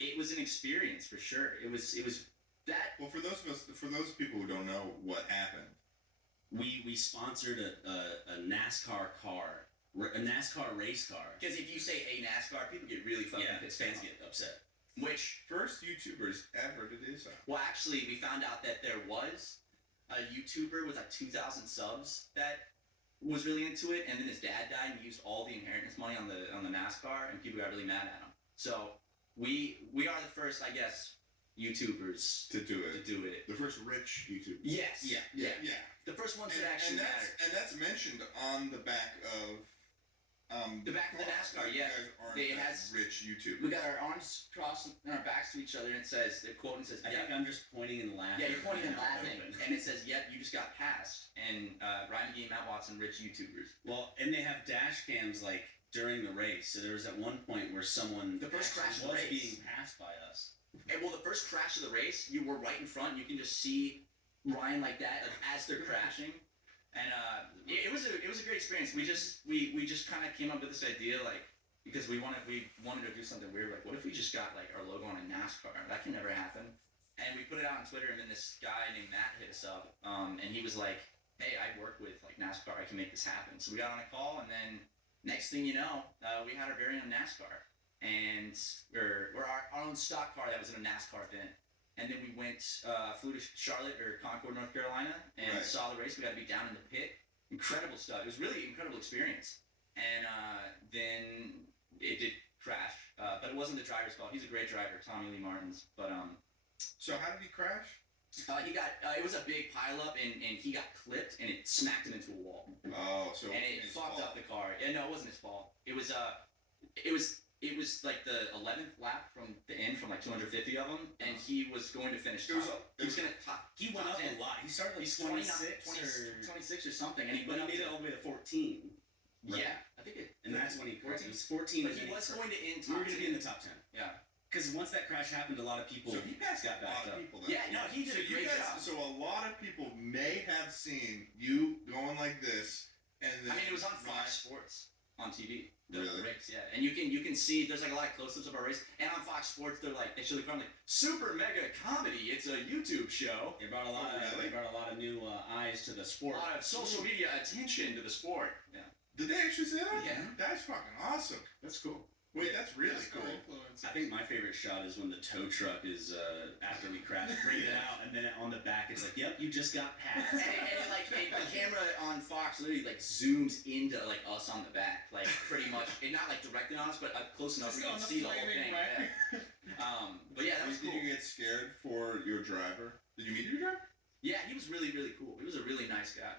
It was an experience for sure. It was that. Well, for those people who don't know what happened, We sponsored a NASCAR car, a NASCAR race car. Because if you say a NASCAR, people get really fucking Yeah, pissed fans off. get upset. Which, first YouTubers ever to do so. well, actually, we found out that there was a YouTuber with like 2,000 subs that was really into it, and then his dad died, and he used all the inheritance money on the NASCAR, and people got really mad at him. So we are the first, I guess, YouTubers To do to it. do it. The first rich YouTuber. Yes. Yeah. Yeah. Yeah. The first ones that actually mattered. And that's mentioned on the back of The back of the NASCAR, yeah. You guys aren't It that has- rich YouTubers. We got our arms crossed and our backs to each other, and it says, the quote, and it says, I yeah, think I'm just pointing and laughing. yeah, you're pointing and laughing, Open. and it says, yep, you just got passed, and Ryan McGee, Matt Watson, rich YouTubers. Well, and they have dash cams like during the race. So there was at one point where someone The first crash actually of the was race. being passed by us. And well, the first crash of the race, you were right in front, you can just see Ryan like that, like, as they're crashing, and it was a great experience. We just kind of came up with this idea, like, because we wanted to do something weird, like, what if we just got like our logo on a NASCAR? That can never happen. And we put it out on Twitter, and then this guy named Matt hit us up, and he was like, hey, I work with like NASCAR, I can make this happen. So we got on a call, and then next thing you know, we had our very own NASCAR, and we're our own stock car that was in a NASCAR event. And then we flew to Charlotte or Concord, North Carolina, and Right. saw the race. We got to be down in the pit. Incredible stuff. It was really incredible experience. And then it did crash, but it wasn't the driver's fault. He's a great driver, Tommy Lee Martins. But So how did he crash? he got it was a big pileup, and he got clipped, and it smacked him into a wall, Oh, so and it his fucked fault. up the car. Yeah, no, it wasn't his fault. It was like the 11th lap from the end, from like 250 of them, and he was going to finish It was top. He was gonna top. He went top up 10. a lot. He started like He's 26 26 or something, and he but went he up made it to, all the way to 14. Right? yeah, I think it. And that's when he crashed. 14. It was 14. But and he then was crashed. going to end We top were going to be 10. in the top 10. Yeah. Because once that crash happened, a lot of people So he passed got a lot backed of up. people then. Yeah, no, he did So a you great guys, job. so a lot of people may have seen you going like this, and then I mean, it was on Ryan- Fox Sports on TV. The Really? race, yeah. And you can see there's like a lot of close-ups of our race. And on Fox Sports, they show the car like super mega comedy. It's a YouTube show. They brought a lot of really? they brought a lot of new eyes to the A sport. lot of social media attention to the sport. Yeah. Did they actually say that? Yeah. That's fucking awesome. That's cool. Wait, that's really That's cool. their influence. I think my favorite shot is when the tow truck is after we crash, bring it out, and then on the back it's like, "Yep, you just got passed." And like the camera on Fox literally like zooms into like us on the back, like pretty much, and not like directed on us, but close enough Just where you on can the see the whole flaming thing. way. Yeah. But yeah, that was Did cool. you get scared for your driver? Did you meet your driver? Yeah, he was really really cool. He was a really nice guy.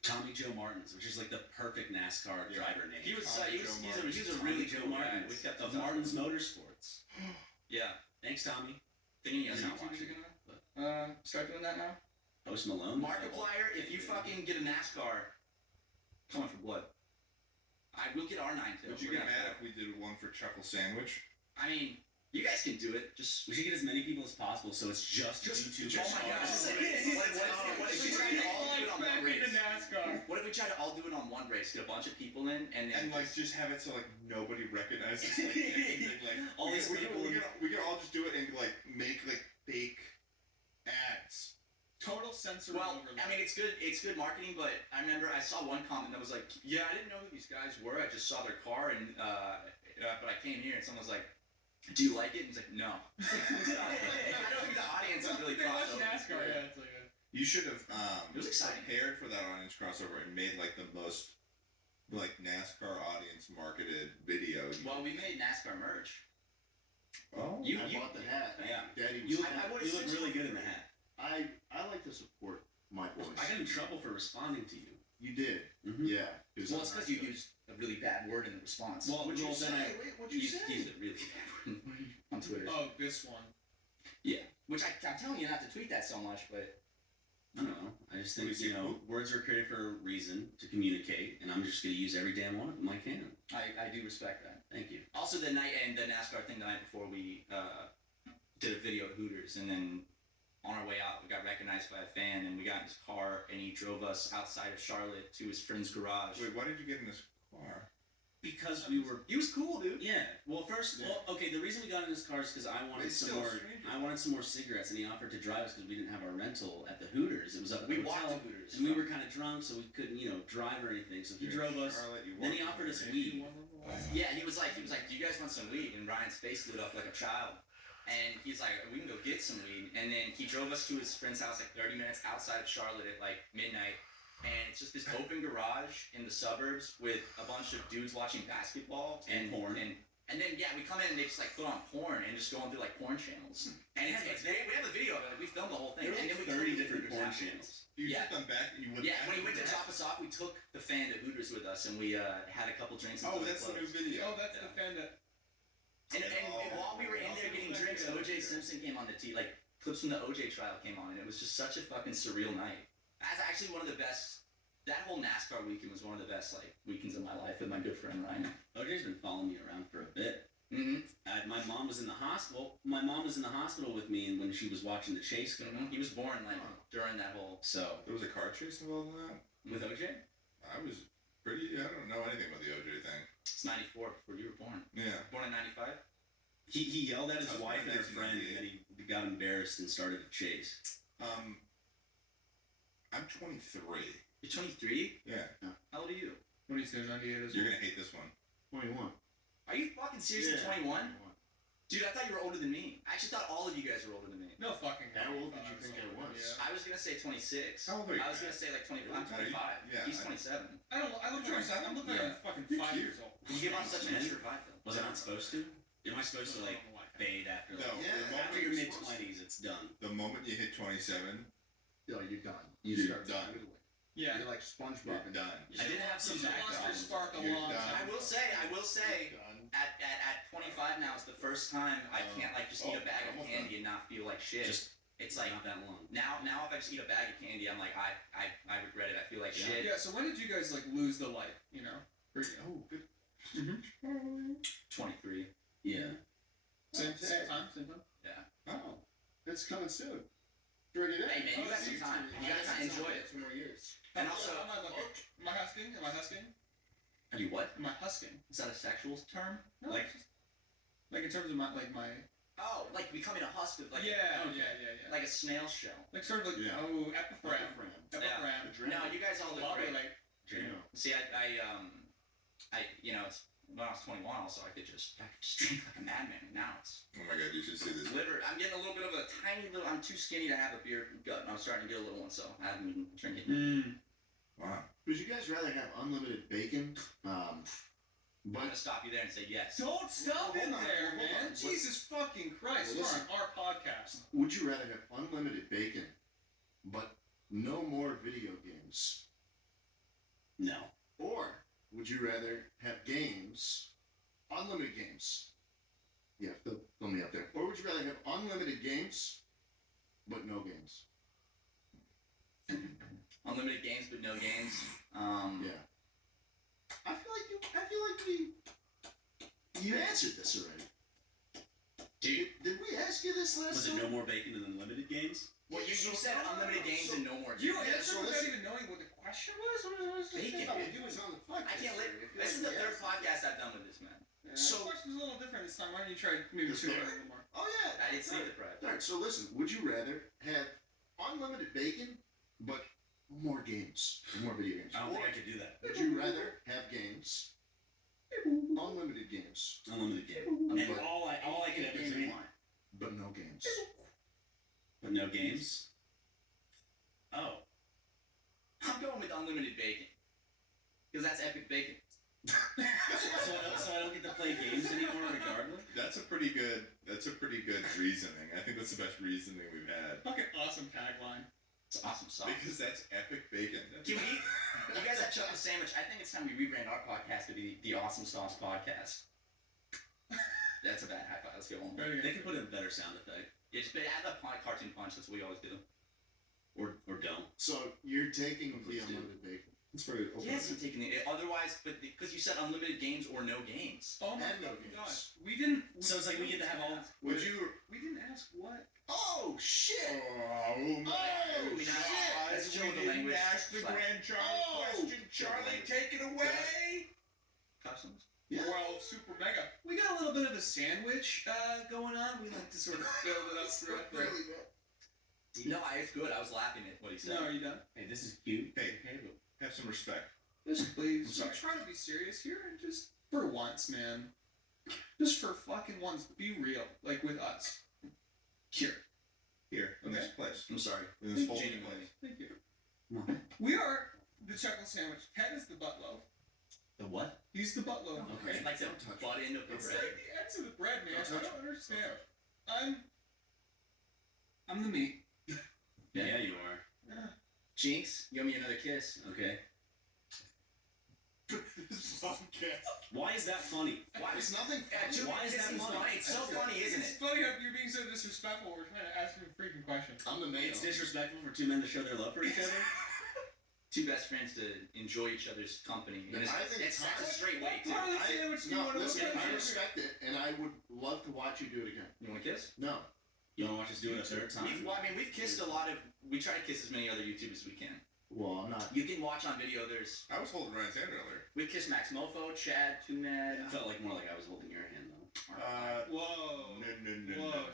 Tommy Joe Martins, which is like the perfect NASCAR Yeah. driver name. He was Tommy he was Joe he's a, Martins. he's a Tommy really Joe cool guy. Martins We kept of in touch. Martins Motorsports. Yeah. Thanks, Tommy. Thinking He's he's not not watching. start doing that now. Post Malone. Markiplier, if you fucking get a NASCAR, coming for blood. I will get R9 too. Would you We're get gonna mad have if we did one for Chuckle Sandwich? I mean, you guys can do it. Just We should get as many people as possible, so it's just YouTube. oh my gosh. Oh, What if we tried to all do it on one race? NASCAR. What if we tried to all do it on one race? Get a bunch of people in and then And like just have it so like nobody recognizes like, anything. Like All these people we could all just do it and like make like fake ads. Total sensory well, overload. I mean, it's good marketing, but I remember I saw one comment that was like, "Yeah, I didn't know who these guys were. I just saw their car, and but I came here, and someone was like, do you like it?' And he's like, no. I don't think the audience is really They watch crossed over. NASCAR, yeah, it's like You should have It was exciting. prepared for that audience crossover and made like the most like NASCAR audience marketed video. Well, we made NASCAR merch. Oh, You I bought the hat. Yeah. Daddy You was. look, I would've you look switched really over good in for the it. hat. I like to support my boys. I got in trouble for responding to you. You did. Mhm. Yeah. Well, it's because you used a really bad word in the response. Well, What'd you well, say? then I- Wait, what'd You you used, say? used a really bad word on Twitter. oh, this one. Which I'm telling you not to tweet that so much, but I don't know. I just What think do you think? words are created for a reason to communicate, and I'm just gonna use every damn one of them I can. I do respect that. Thank you. Also, the night and the NASCAR thing the night before, we did a video at Hooters, and then on our way out, we got recognized by a fan, and we got in his car, and he drove us outside of Charlotte to his friend's garage. wait, why did you get in this car? Because we were. He was cool, dude. Yeah. Well, first, okay. The reason we got in this car is because I wanted It's some still more. strange. I wanted some more cigarettes, and he offered to drive us because we didn't have our rental at the Hooters. It was up at the We walked hotel, to Hooters. and we were kind of drunk, so we couldn't, drive or anything. So he You're drove in us. Charlotte, you Then he walked offered us in. weed. Yeah, he was like, do you guys want some weed? And Ryan's face lit up like a child. And he's like, we can go get some weed. And then he drove us to his friend's house like 30 minutes outside of Charlotte at like midnight. And it's just this open garage in the suburbs with a bunch of dudes watching basketball And porn. And then yeah, we come in and they just like put on porn and just going through like porn channels. And it's we have a video of it. Like, we filmed the whole thing. There were And like then we 30 took different Hooters porn afterwards. channels. You Yeah. took them back and you went Yeah, back when he to went to that? drop us off, we took the fan to Hooters with us, and we had a couple drinks. Oh, until they that's the new closed. video. Oh, that's the fan that. And while we were in there getting drinks, OJ Simpson came on the TV. Like clips from the OJ trial came on, and it was just such a fucking surreal night. That's actually one of the best. That whole NASCAR weekend was one of the best like weekends of my life with my good friend Ryan. OJ's been following me around for a bit. Mm-hmm. My mom was in the hospital. My mom was in the hospital with me, and when she was watching the chase go, He was born like during that whole so There was a car chase involved in that? with OJ. I was I don't know anything about the OJ thing. It's 94 before you were born. Yeah. Born in 95. he yelled at his I was wife born and in her friend, and then he got embarrassed and started a chase. I'm 23. You're 23. Yeah. How old are you? What do you say, 98 as You're well? gonna hate this one. 21. Are you fucking seriously Yeah. 21? Dude, I thought you were older than me. I actually thought all of you guys were older than me. No fucking. How way. old did you thought think was I older, was? yeah. I was gonna say 26. How old are you? I was gonna say like 20. I'm 25. Yeah, He's I- 27. I don't. I look like I'm looking like I'm fucking You're 5 cute. years old. You give off such a Man. mature vibe though. Was I not supposed to? Am I supposed to like fade after No. like, Yeah, the moment after your you're mid supposed to- 20s? It's done. The moment you hit 27, No, you're done. You're start done. dwindling. Yeah. You're like you're SpongeBob. done. I did have some She's back lost her problems. spark a You're long done. time. I will say, You're done. at 25 now is the first time I can't like just eat a bag of almost candy and not feel like shit. Just it's like not that long. now if I just eat a bag of candy, I'm like I regret it. I feel like Yeah. shit. Yeah. So when did you guys like lose the light? You know. Or, Oh, good. 23. Yeah. same Okay. time. Oh, it's coming soon. It's already there. Hey man, you got some time. You gotta enjoy it. 2 more years. And also, am I husking? Am I husking? You what? Am I husking? Is that a sexual term? No, Like- like in terms of my Oh, like becoming a husk of like. yeah, okay. yeah. Like a snail shell. Like sort of like Yeah. epiphragm. Yeah. Adrenaline. No, you guys all look Probably great. like See, I you know, it's when I was 21. Also, I could just drink like a madman. And now it's Oh my god, you should see this. liver. I'm getting a little bit of a tiny little. I'm too skinny to have a beer gut, and I'm starting to get a little one, so I haven't been drinking. Wow. Would you guys rather have unlimited bacon? I'm gonna stop you there and say yes. don't stop Hold it on, there, hold on. man. Jesus fucking Christ! Well, We're listen. on our podcast. Would you rather have unlimited bacon, but no more video games? No. Or would you rather have games, unlimited games? Yeah, fill me up there. Or would you rather have unlimited games, but no games? Unlimited games, but no games. Yeah. I feel like you answered this already. Dude, Did we ask you this last Was time? it no more bacon and unlimited games? well, you said unlimited games and no more games. You Yeah, answered so without listen. even knowing what the question was. What was the Bacon. No, he was on the podcast. I can't live. This is the third podcast I've done with this man. So- the question's a little different this time. Why don't you try maybe This two time? a little more? Oh yeah. I didn't see the prep. All right. So listen. Would you rather have unlimited bacon, but more games, more video games? I don't Or think I could do that. would you rather have games, unlimited games, Unlimited game. And But- all I could ever dream on. but no games? But no games? Oh. I'm going with unlimited bacon. Because that's epic bacon. So I don't get to play games anymore regardless? That's a pretty good reasoning. I think that's the best reasoning we've had. Fucking awesome tagline. It's awesome sauce. Because that's epic bacon. Can we? You guys have Chuckle Sandwich. I think it's time we rebrand our podcast to be the Awesome Sauce Podcast. That's a bad high five. Let's get one more. Very They good. can put in a better sound effect. Yeah, just add that cartoon punch. That's what we always do. Or don't. So you're taking the Please do. unlimited bacon. It's very open. Yes, I'm taking it. Otherwise, but because you said unlimited games or no games. Oh my And no fucking god. games. We didn't. So it's like we get to have all. Would you? We didn't ask what. Oh shit! Oh my! Oh, we shit! Let's chill with the language. Charlie, take it away. Customs. Yeah. Well, super mega. We got a little bit of a sandwich going on. We like to sort of build it up throughout the. Really bad. No, it's good. I was laughing at what he said. No, are you done? Hey, this is cute. Hey. Okay, but Have some respect. Just please. I'm sorry. Try to be serious here and just for once, man. Just for fucking once, be real. Like with us. Here. Here, in this place. I'm sorry. In this whole Genuinely. place. Thank you. Come on. We are the chuckle sandwich. Ted is the butt loaf. The what? He's the butt loaf. Okay. It's like the Don't touch butt end of the It's bread. like the ends of the bread, man. Don't I touch don't it. understand. I'm the meat. Yeah, you are. Jinx, give me another kiss. Okay. This podcast. Why is that funny? Why? It's nothing. Why is that funny? It's so funny, isn't It's it? funny how you're being so disrespectful. We're trying to ask you a freaking question. I'm the mayo. It's disrespectful for two men to show their love for each other. Two best friends to enjoy each other's company. Then I think it's it's that's a time. straight way What too. part of the sandwich do you No, want to listen. look I at? respect it, and I would love to watch you do it again. You want to kiss? No. You want to watch us do it a third time? We've kissed a lot of. We try to kiss as many other YouTubers as we can. Well, I'm not. You can watch on video. There's I was holding Ryan's hand earlier. we've kissed Max Mofo, Chad, Too Mad. It felt like more like I was holding your hand though. Whoa. No.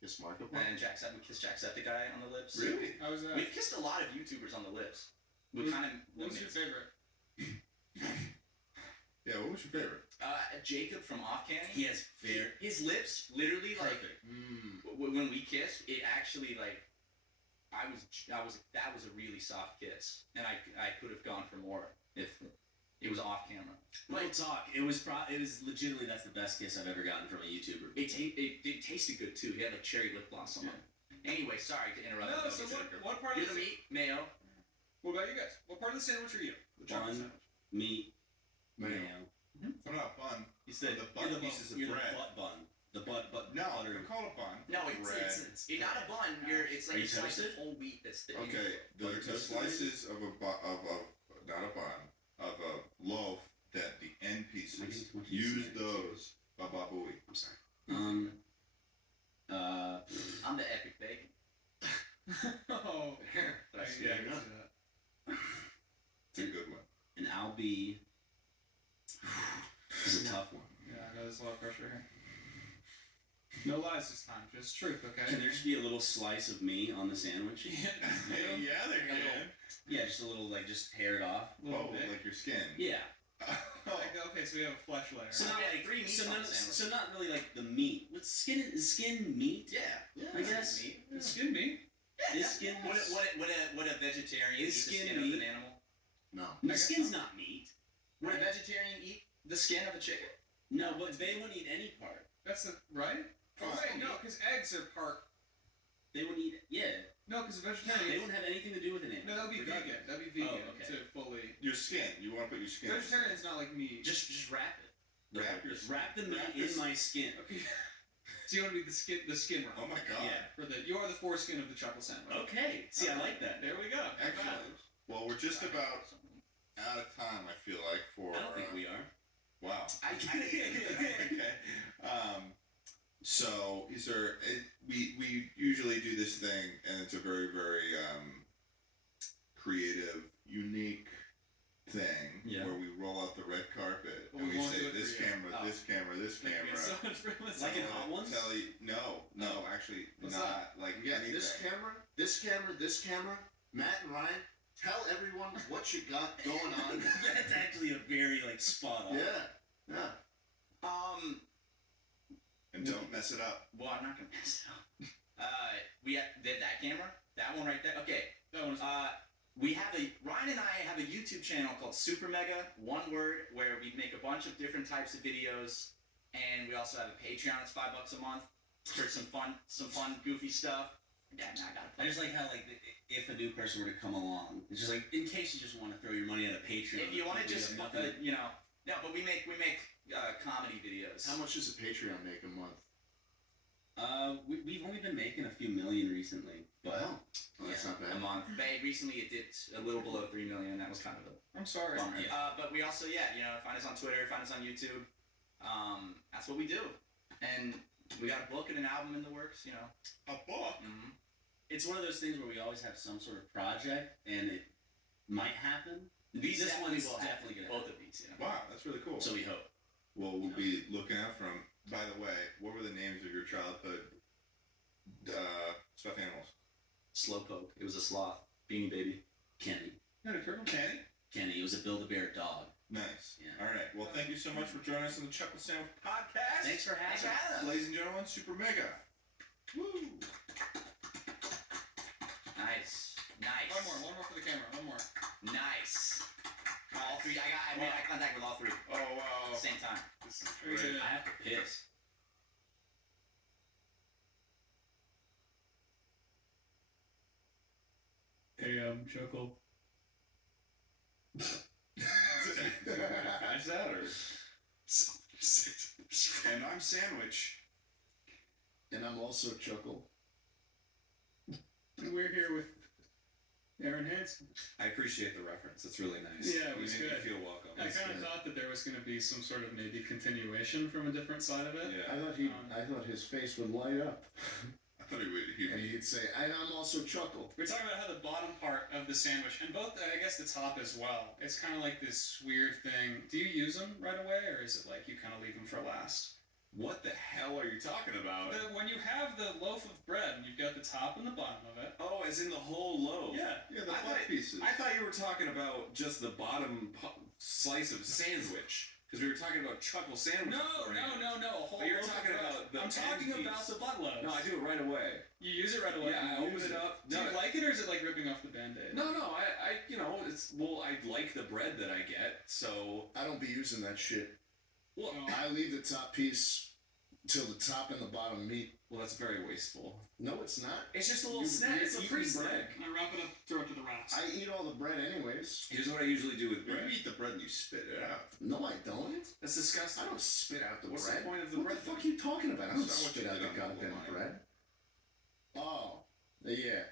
Yes, Marco. And we kissed Jacksepticeye on the lips. Really? How was that? We've kissed a lot of YouTubers on the lips. We Who- kind of. What was your favorite? Yeah. What was your favorite? Jacob from Off Canny. He has fair. His lips literally like Perfect. when we kissed, it actually like that was a really soft kiss, and I could have gone for more if it was off camera. Real talk. It was legitimately that's the best kiss I've ever gotten from a YouTuber. It tasted good too. He had like cherry lip gloss on it. Anyway, sorry to interrupt. No, you, so Joker. what part You're of the the meat, mayo. What about you guys? What part of the sandwich are you? The chocolate Bun. sandwich. Meat. Mayo. Mayo. I'm not bun. You said The you're butt pieces of you're bread. the butt bun. The butt No, butter. call it bun. No, Bread. it's not a bun. It's Are like you a slice of toasted? whole wheat that's thick. Okay, Butter the toasted, slices of not a bun, of a loaf that the end pieces, Am I getting too much use insight? those. Bababooey. I'm sorry. I'm the epic bacon. Oh. But I Yeah, swear. I can see that. It's a good one. And I'll be a lot of pressure here. No lies this time, just truth, okay? Can there just be a little slice of me on the sandwich? Yeah, Hey, yeah, there Like a you little- Yeah, just a little, like, just tear it off. little Oh, bit. like your skin. Yeah. Like, okay, so we have a flesh layer. So Yeah, not like like three meats so, on not, the sandwich. so not really like the meat. What's skin? Is skin meat? Yeah. I guess. Meat. It's skin meat. Yeah, Is skin? Would a vegetarian eat Is the skin skin meat? of an animal? No. The guess skin's so. not meat. Would a vegetarian eat the skin of a chicken? No, but they wouldn't eat any part. That's the right. Oh It's wait, still no, meat. because eggs are part. They wouldn't eat. Yeah. No, because They vegetarian. wouldn't have anything to do with an No, animal. that'd be regardless. vegan. That'd be vegan Oh, okay. to fully. Your skin. You want to put your skin. Vegetarian is not like meat. Just wrap it. Wrap your Wrap the meat wrap in this- my skin. Okay. So you want to be the skin wrap. Oh my god. Yeah. For the you are the foreskin of the chuckle sandwich. Okay. See, I like that. There we go. Excellent. Well, we're just about out of time. I feel like for. I don't think we are. Wow. I Okay. So is there? We usually do this thing, and it's a very creative, unique thing Yeah. where we roll out the red carpet But and we we won't do say it for this you. camera, Oh. this camera, this Like, camera. it's so much realistic. Like in Hot Ones? Tell you, no, actually What's not like You got anything. this camera, this camera, this camera. Matt and Ryan, tell everyone what you got going on. That's actually a very like spot on. Yeah. And don't mess it up. Well, I'm not gonna mess it up. That camera, that one right there. Okay. That one's Ryan and I have a YouTube channel called Super Mega, one word, where we make a bunch of different types of videos, and we also have a Patreon. It's $5 a month for some fun, goofy stuff. Yeah, I got I just like how like if a new person were to come along, it's just like in case you just want to throw your money at a Patreon. If you want to we just, have nothing. no, but we make comedy videos. How much does a Patreon make a month? We've only been making a few million recently, but Wow. Well, that's not a bad. month? Recently it did a little below 3 million. That was kind of a I'm sorry. bummer. But we also, find us on Twitter, find us on YouTube. That's what we do. And we got a book and an album in the works. A book. Mm-hmm. it's one of those things where we always have some sort of project, and it might happen. These This definitely one's will happen. definitely gonna Both happen. of these. Wow, that's really cool. So we hope. Well, we'll be looking out from. By the way, what were the names of your childhood stuffed animals? Slowpoke. It was a sloth. Beanie Baby. Kenny. Not a turtle. Kenny. Kenny. It was a Build-A-Bear dog. Nice. Yeah. All right. Well, thank you so much for joining us on the Chuckle Sandwich Podcast. Thanks for having us. Ladies and gentlemen, Super Mega. Woo! Nice. One more for the camera. One more. Nice. All three. I made eye contact with all three Oh wow. at the same time. This is We did great. it. I have to piss. Hey, chuckle. Finish that or? And I'm Sandwich. And I'm also Chuckle. We're here with Aaron Hansen. I appreciate the reference. It's really nice. Yeah, it You was made good. me feel welcome. I kind of thought that there was going to be some sort of maybe continuation from a different side of it. Yeah. I thought his face would light up, I thought he would. and he'd say, "And I'm also Chuckle." We're talking about how the bottom part of the sandwich, and both, I guess, the top as well. It's kind of like this weird thing. Do you use them right away, or is it like you kind of leave them for last? What the hell are you talking about? When you have the loaf of bread and you've got the top and the bottom of it. Oh, as in the whole loaf. Yeah. Yeah, the I black thought- pieces. I thought you were talking about just the bottom slice of sandwich. Because we were talking about chuckle sandwich. No, beforehand. A whole But you're loaf of talking bread. about the I'm talking end about piece. the butt loaves. No, I do it right away. You use it right away. Yeah, I You open use it up. Do No, you like it, or is it like ripping off the Band-Aid? no, I like the bread that I get, so. I don't be using that shit. Well, Oh. I leave the top piece till the top and the bottom meet. well, that's very wasteful. No, it's not. It's just a little You- snack. you're It's a eating free bread. snack. I wrap it up, throw it to the rats. I eat all the bread anyways. Here's what I usually do with You bread. eat the bread and you spit it out. No, I don't. That's disgusting. I don't spit out the What's bread. the point of the what bread? the fuck are you talking about? I don't That's not what spit you out did the on the goddamn line. bread. Oh, yeah.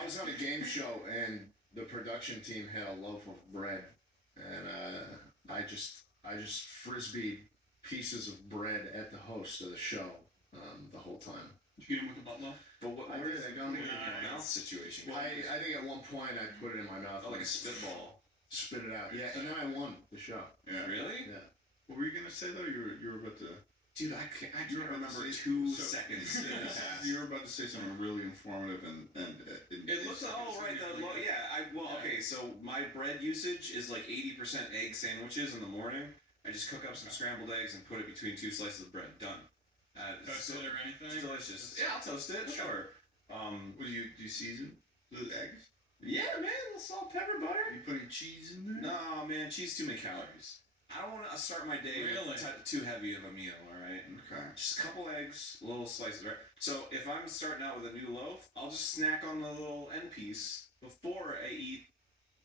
I was on a game show and the production team had a loaf of bread, and I just frisbeed pieces of bread at the host of the show the whole time. Did you eat them with the butt loaf? But what I where did, is I it got going it in in your my mouth situation? I think at one point I put it in my mouth. Oh, like a and spitball. spit it out. Yeah, and then I won the show. Yeah. Really? Yeah. What were you gonna say though? You were about to. Dude, I can't You were about to remember say- 2 so- seconds. You were about to say something really informative and It looks like, oh right, okay, so my bread usage is like 80% egg sandwiches in the morning. I just cook up some scrambled eggs and put it between 2 slices of bread. Done. Toasted or It's anything? delicious. Yeah, I'll toast it. Sure. What do you season the eggs? Yeah, man, salt, pepper, butter. You putting cheese in there? No, man, cheese too many calories. I don't want to start my day Really? with too heavy of a meal. All right. Okay. Just a couple eggs, little slices, right? So if I'm starting out with a new loaf, I'll just snack on the little end piece before I eat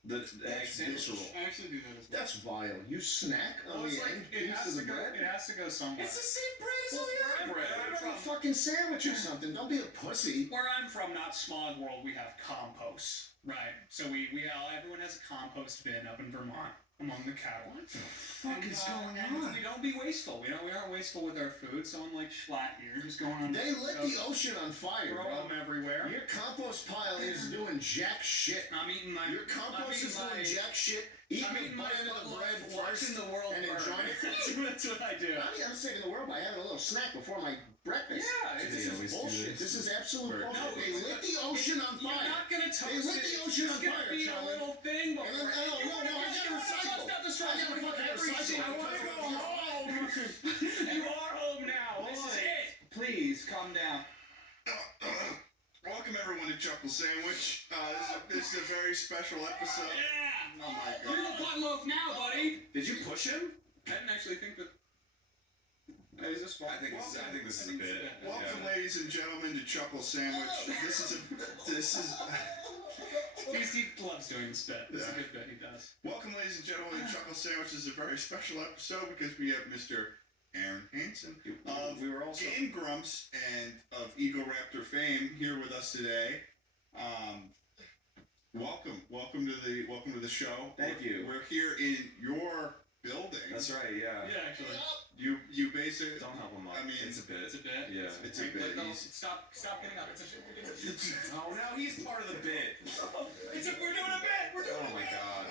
the egg That's sandwich. visceral. I actually do that as well. That's vile. You snack on Well, it's the like end it piece has of to the go. bread. It has to go somewhere. It's the same bread as Well, all the where other I'm bread. Have a fucking sandwich or something. Don't be a pussy. Where I'm from, not Smog World, we have compost, right? So we all everyone has a compost bin up in Vermont among the cattle. What the fuck is going and on? we don't be wasteful. We aren't wasteful with our food. Someone like Schlatt here, just going on. They lit the ocean on fire, throw bro. them everywhere. Your compost pile is doing jack shit. I'm eating my. Your compost is doing jack shit. Eating I'm a eating my bite of the bread watching first the world and burn. enjoying it. That's what I do. I'm saving the world by having a little snack before my breakfast. Yeah, They This always is do bullshit. this. This is absolute Or- bullshit. No, They lit the ocean on You're fire. not gonna toast They lit it. the It's ocean just on gonna fire, be a Charlie. little thing. But And then, I gotta recycle. Stop the I gotta fucking recycle. I want to go home. You are home now. This is it. Please calm down. Welcome everyone to Chuckle Sandwich. This is a very special episode. Yeah. Oh my You're god. the butt loaf now, buddy. Did you push him? I didn't actually think that. Is this I think this is a bit. Welcome, ladies and gentlemen, to Chuckle Sandwich. This is. He loves doing this bit. It's a good bit he does. Welcome, ladies and gentlemen, to Chuckle Sandwich. This is a very special episode because we have Mr. Aaron Hansen of We were also. Game Grumps and of Ego Raptor fame here with us today. Welcome to the show. Thank you. We're here in your building. That's right. Yeah. Yeah, actually. You basically. Don't help him up. I mean, it's a bit. It's a bit. Yeah. It's a bit. Stop getting up. It's a Oh, now he's part of the bit. we're doing a bit. We're doing Oh my god.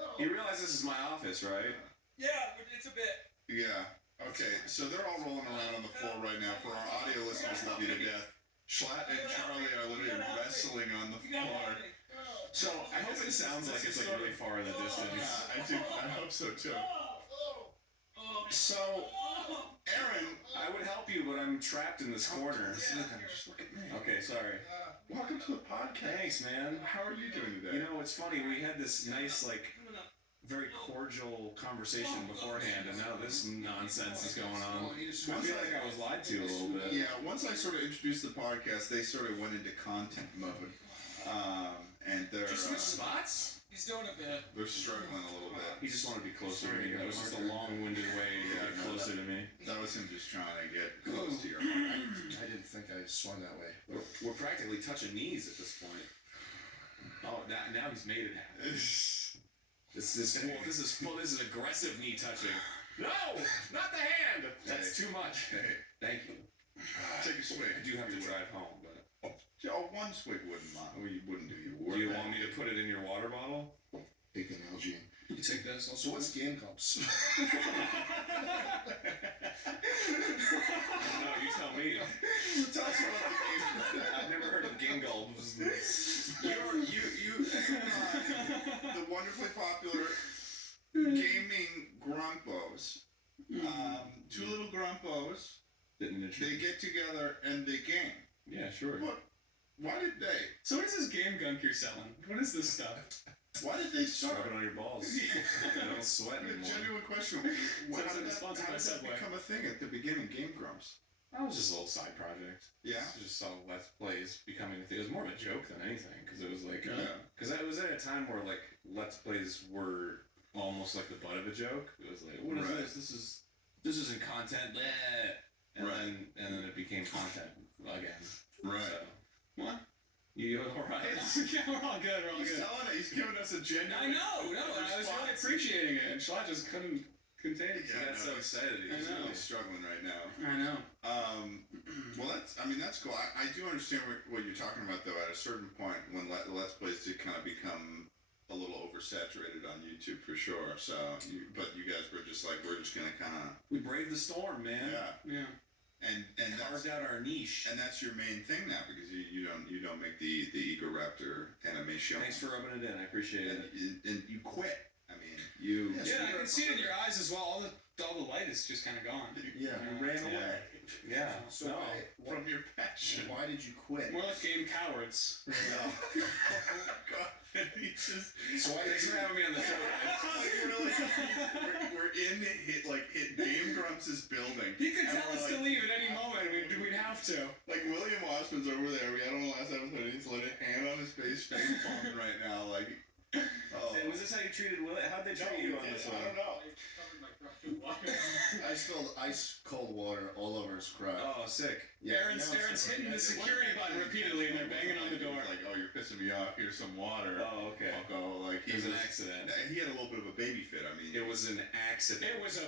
Oh, You realize this is my office, right? Yeah, it's a bit. yeah. Okay, so they're all rolling around on the floor right now. For our audio listeners, love you to death. Schlatt and Charlie are literally wrestling on the floor. So I hope it sounds like it's like really far in the distance. I hope so too. So, Aaron, I would help you, but I'm trapped in this corner. just look at me. Okay, sorry. Welcome to the podcast. Thanks, man. How are you doing today? You know, it's funny. We had this nice, like, very cordial conversation beforehand, and now this nonsense is going on. I feel like I was lied to a little bit. Yeah, once I sort of introduced the podcast, they sort of went into content mode, and they're Just switch spots? He's doing a bit. they're struggling a little bit. He just wanted to be closer to me. That was just a long-winded way to get closer to me. That was him just trying to get close to your heart. I didn't think I swung that way. We're practically touching knees at this point. Oh, now he's made it happen. This is aggressive knee touching. No, not the hand. That's too much. Hey, Thank you. take a swig. I do have to drive home, but Oh, one swig wouldn't mind. Well, you wouldn't do your work. do you want me to put it in your water bottle? Take an Algae. You take this. So what's Game Grumps? No, you tell me. Tell us about the game. I've never heard of game gulps. The wonderfully popular gaming grumpos. Two little grumpos. They get together and they game. Yeah, sure. What? Why did they? So what is this game gunk you're selling? What is this stuff? Why did they start? Rub it on your balls. I don't sweat A anymore. genuine question. How did that become a thing at the beginning? Game Grumps. That was just a little side project. Yeah. It just saw Let's Plays becoming a thing. It was more of a joke than anything, because it was like, Yeah. because it was at a time where like Let's Plays were almost like the butt of a joke. It was like, what is Right. this? This isn't content. Bleh. And Right. then it became content again. Right. So, What? you all right? Yeah, we're all good. We're all He's good. telling it. He's giving us a genuine. I know. No, and I was really appreciating it, and Schlatt just couldn't contain it. He Yeah, got so excited. I He's know. really struggling right now. I know. Well, that's cool. I do understand what you're talking about, though. At a certain point, when Let's Plays did kind of become a little oversaturated on YouTube for sure. So, but you guys were just like, we're just gonna kind of We braved the storm, man. yeah. And Carved out our niche. and that's your main thing now because you don't make the Ego Raptor animation. Thanks for rubbing it in. I appreciate it. And you quit. I mean, you. Yeah, I can see it in your eyes as well. All the light is just kind of gone. Yeah. You ran away Yeah. So No. from your passion. why did you quit? More like game cowards. Oh God! And he just. So why did Thanks you? for having me on the show, guys. we're in hit Game Grumps' building. He could And tell we're us to like- leave at any moment. We'd have to. Like William Washman's over there. We had on the last episode. He's like a hand on his face palming right now. Like, oh. Was this how you treated Will? How'd they treat you on this one? I don't know. I spilled ice cold water all over his crotch. Oh, sick. Aaron's hitting the security button repeatedly, and they're banging on the door. Like, oh, you're pissing me off. Here's some water. Oh, okay. Fucko. Like, It was an accident. He had a little bit of a baby fit. I mean, It was an accident. It was a.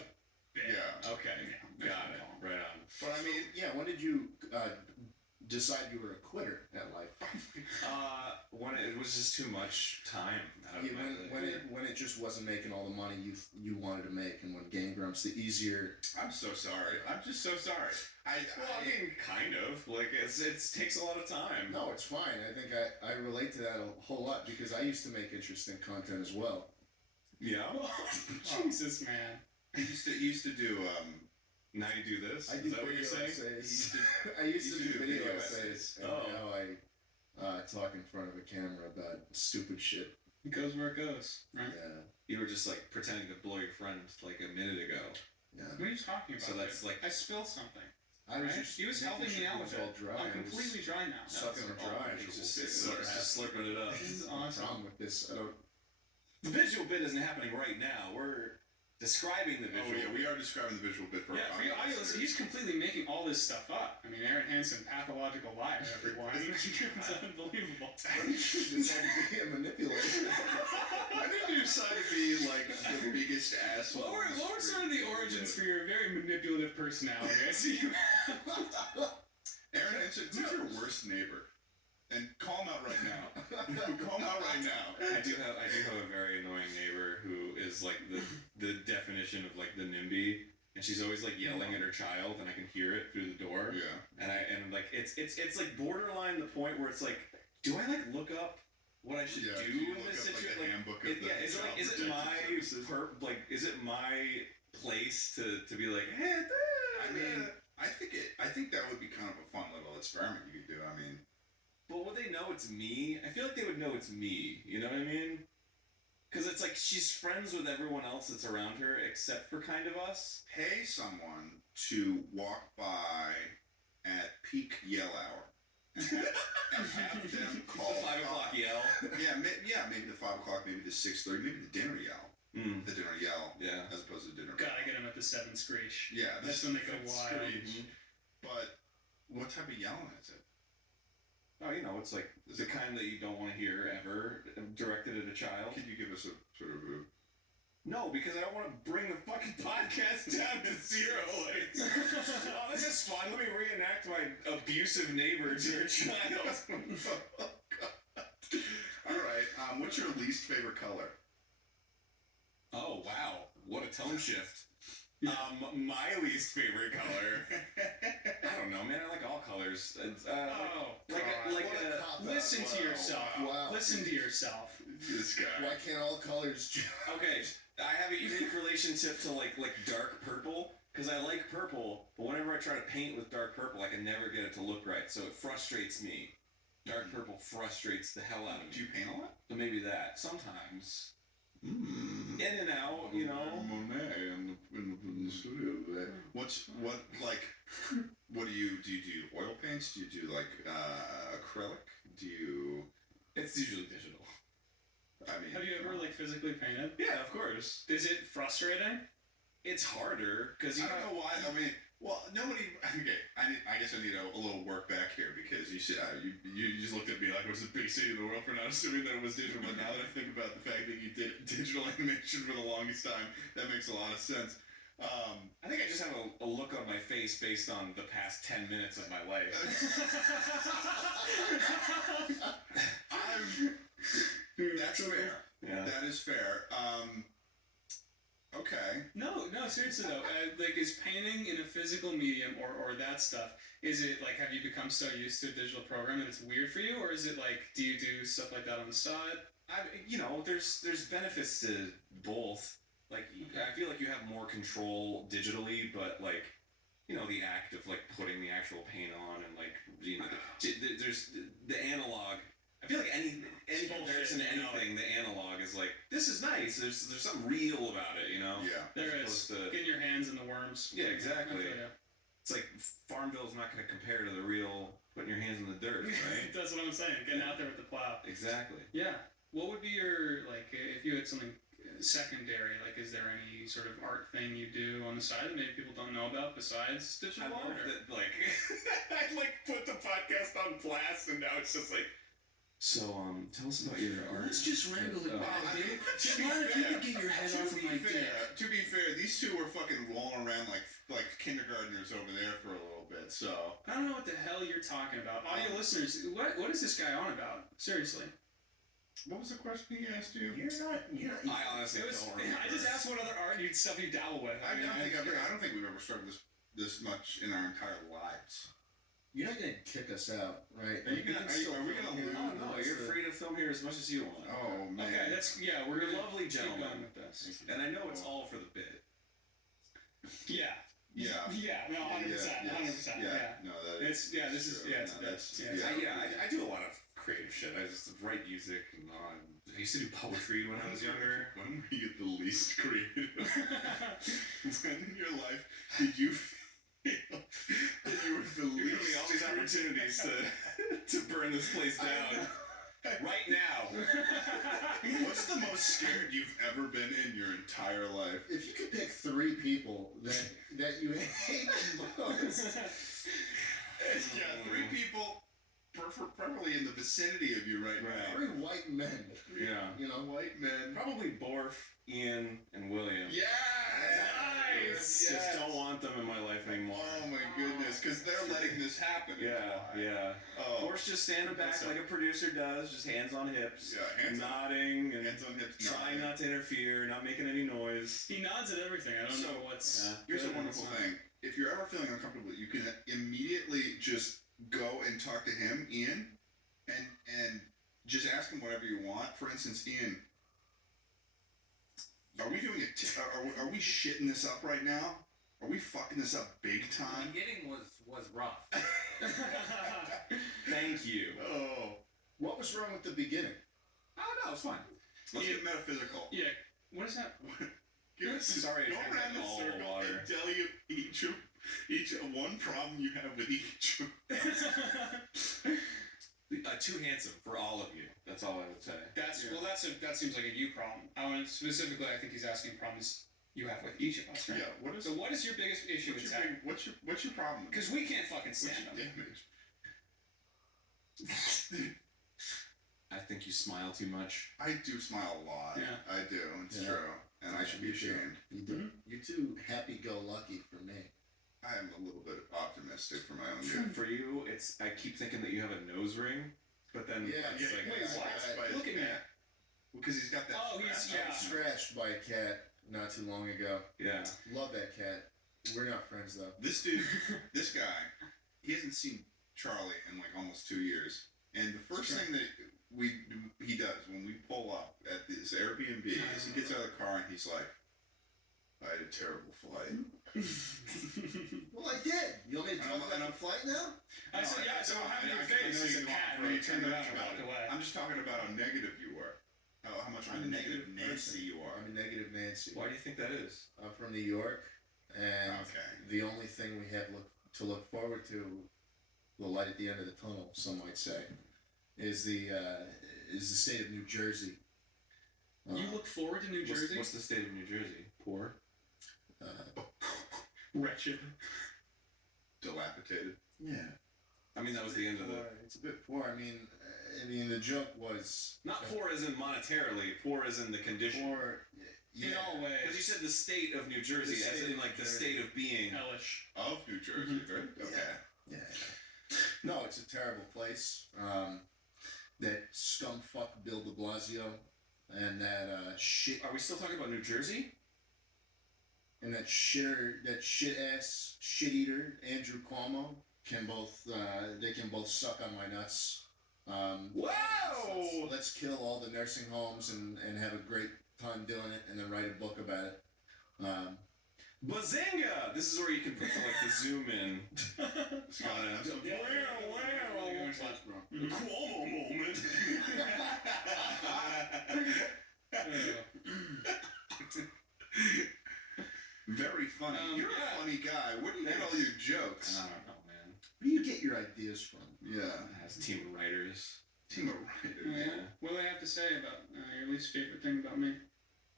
yeah. Okay. Got it. Right on. But I mean, yeah. When did you decide you were a quitter at life? When it was just too much time out of Yeah, my when it just wasn't making all the money you wanted to make, and when Game Grumps, the easier. I'm so sorry. I'm just so sorry. I mean, kind of. Like, it takes a lot of time. No, it's fine. I think I relate to that a whole lot because I used to make interesting content as well. Yeah? Jesus, man. He used to do Now you do this? I Is do that what video you're saying? essays. I used to do video essays, and Oh. now I talk in front of a camera about stupid shit. It goes where it goes, right? Yeah, You were just, like, pretending to blow your friend, like, a minute ago. yeah. What are you talking about? So that's dude? like- I spilled something. I was Right? just. He was making helping sure me out it with was all it. dry. I'm I was completely dry now. sucking it dry. It's just, It's just slurping it up. This is the awesome. problem with this. I don't. The visual bit isn't happening right now. We're describing the Oh visual. yeah, we are describing the visual bit for Yeah, for you audio listeners, he's completely making all this stuff up. I mean, Aaron Hansen, pathological liar, everyone. It's unbelievable. You decided to be a manipulator. I think you decided to be like the biggest asshole. What were some of the origins for your very manipulative personality? I see you. Aaron Hansen, who's your worst neighbor? And call him out right now. Call him out right now. I do have a very annoying neighbor who is like the definition of like the NIMBY, and she's always like yelling at her child, and I can hear it through the door. Yeah. And like it's like borderline the point where it's like, do I like look up what I should Yeah, do you in look this up, like, situation? the handbook of the Is it Child my Protective Services. is it my place to be like, hey, I mean, I think that would be kind of a fun little experiment you could do. I mean, but would they know it's me? I feel like they would know it's me. You know what I mean? Because it's like she's friends with everyone else that's around her except for kind of us. pay someone to walk by at peak yell hour and have them call The 5 o'clock yell. Maybe the 5 o'clock, maybe the 6:30, maybe the dinner yell. The dinner yell, Yeah. as opposed to dinner. Gotta get him at the 7 screech. Yeah, That's when they go that's wild. screech. But what type of yelling is it? Oh, you know, it's like Is the it- kind that you don't want to hear ever directed at a child. Can you give us a sort of a... No, because I don't want to bring the fucking podcast down to zero. Like, oh, this is fun. Let me reenact my abusive neighbor to your child. Oh, God. All right. What's your least favorite color? Oh, wow. What a tone shift. My least favorite color. I don't know, man. I like all colors. It's, Listen to yourself. Wow. Listen to yourself. This guy. Why can't all colors? Okay, I have a unique relationship to like dark purple because I like purple, but whenever I try to paint with dark purple, I can never get it to look right, so it frustrates me. Dark purple frustrates the hell out of Do me. you paint a lot? So maybe that sometimes Mm. in and out, you know. Monet in the studio there. What do you do? You do oil paints? Do you do like acrylic? Do you? It's usually digital. I mean, Have you ever like physically painted? Yeah, of course. Is it frustrating? It's harder because I don't know why. I mean, well, nobody. Okay, I guess I need a little work back here because you said you just looked at me like it was the big city in the world for not assuming that it was digital. But now that I think about the fact that you did digital animation for the longest time, that makes a lot of sense. I think I just have a look on my face based on the past 10 minutes of my life. That's fair. Yeah. That is fair. Okay. No, seriously though, like is painting in a physical medium or that stuff, is it like, have you become so used to a digital program that it's weird for you, or is it like, do you do stuff like that on the side? There's benefits to both. Like, I feel like you have more control digitally, but like, the act of like putting the actual paint on and like, there's the analog. I feel like any comparison to anything, the analog is like, this is nice. There's something real about it, Yeah. There is. Getting your hands in the worms. Yeah, exactly. I feel ya. It's like Farmville's not going to compare to the real putting your hands in the dirt, right? That's what I'm saying. Getting out there with the plow. Exactly. Yeah. What would be your, like, if you had something secondary, like, is there any sort of art thing you do on the side that maybe people don't know about besides digital I art? love that, like, I'd like put the podcast on blast, and now it's just like, so, tell us about your art. Let's just wrangle it back, dude. To be Mind if you fair- could get your head to off of be my fair, dick? To be fair, these two were fucking rolling around like kindergartners over there for a little bit. So I don't know what the hell you're talking about. Audio listeners, what is this guy on about? Seriously. what was the question he asked you? You're not. I honestly It was, don't remember. I just asked what other art stuff you dabble with. I don't think we've ever struggled this much in our entire lives. You're not gonna kick us out, right? Are we gonna lose? Oh, no, you're free to film here as much as you want. Oh man. Okay, we're You're gonna lovely keep going gentlemen. with this. And I know it's all for the bit. Yeah. Yeah. Yeah. No, 100%. 100%. Yeah. No, that is. This is true. yeah. No, That's I do a lot of creative shit. I just write music. And I used to do poetry when I was younger. When were you the least creative? When in your life did you feel that you were the You're least? giving me all these opportunities to burn this place down right now. What's the most scared you've ever been in your entire life? If you could pick 3 people that you hate the most, Yeah, 3 people, preferably in the vicinity of you right now. 3 white men. Yeah. You know, White men. Probably Borf, Ian, and William. Yeah. Nice! Just don't want them in my life anymore. Oh my goodness, because they're letting this happen. Yeah. Oh. Borf's just standing back like a producer does, just hands on hips, Yeah, hands on, nodding, and hands on hips. trying not to interfere, not making any noise. He nods at everything. I don't So, know what's. Yeah. Here's good a and wonderful what's not. thing. If you're ever feeling uncomfortable, you can immediately just go and talk to him, Ian, and just ask him whatever you want. For instance, Ian, are we doing are we shitting this up right now? Are we fucking this up big The time? beginning was rough. Thank you. Oh, what was wrong with the beginning? Oh no, it's fine. let's get metaphysical. Yeah. What is that? Give us Sorry, I go drank around like the all the circle water. and tell you each one problem you have with each. Too handsome for all of you. That's all I would say. That seems like a you problem. Specifically, I think he's asking problems you have with each of us. Right? Yeah. So what is your biggest issue with tech? What's your problem? Because we can't fucking What's stand your them. damage? I think you smile too much. I do smile a lot. Yeah. I do. It's Yeah. true, and I should be ashamed. You're too happy-go-lucky for me. I am a little bit optimistic for my own good. For you, I keep thinking that you have a nose ring, but then Yeah, it's like, wait, what? Look at me. Because he's got that. Oh, he's scratch. yeah. Scratched by a cat not too long ago. yeah. Love that cat. We're not friends though. This dude, this guy, he hasn't seen Charlie in like almost 2 years, and the first thing that he does when we pull up at this Airbnb is he gets out of the car and he's like, "I had a terrible flight." Well, I did. You want me to talk about the flight now? I said, yeah, so what happened to your I face? know There's you a cat, want and me you to turned talk around and about walked it. away. I'm just talking about how negative you were. How much of a negative Nancy you are. I'm a negative Nancy. Why do you think that is? I'm from New York, and Okay. the only thing we have to look forward to, the light at the end of the tunnel, some might say, is the state of New Jersey. You look forward to New Jersey? What's the state of New Jersey? Poor. Wretched. Dilapidated. Yeah. I mean, that was the end of the. It's a bit poor. I mean, the joke was Not poor as in monetarily. Poor as in the condition. poor. In all ways. Because you said the state of New Jersey, The as state in of like New the Jersey. state of being. Hellish. Of New Jersey, right? Okay. Yeah. No, it's a terrible place. That scumfuck Bill de Blasio and that shit Are we still talking about New Jersey? and that shit ass shit eater Andrew Cuomo can both they can both suck on my nuts. Whoa! Let's kill all the nursing homes and have a great time doing it, and then write a book about it. Bazinga! This is where you can put the zoom in. It's got Wow, Cuomo moment. very funny. You're a funny guy. Where do you get all your jokes? I don't know, man. Where do you get your ideas from? Yeah. It has a team of writers. Team of writers. Yeah. What do they have to say about your least favorite thing about me?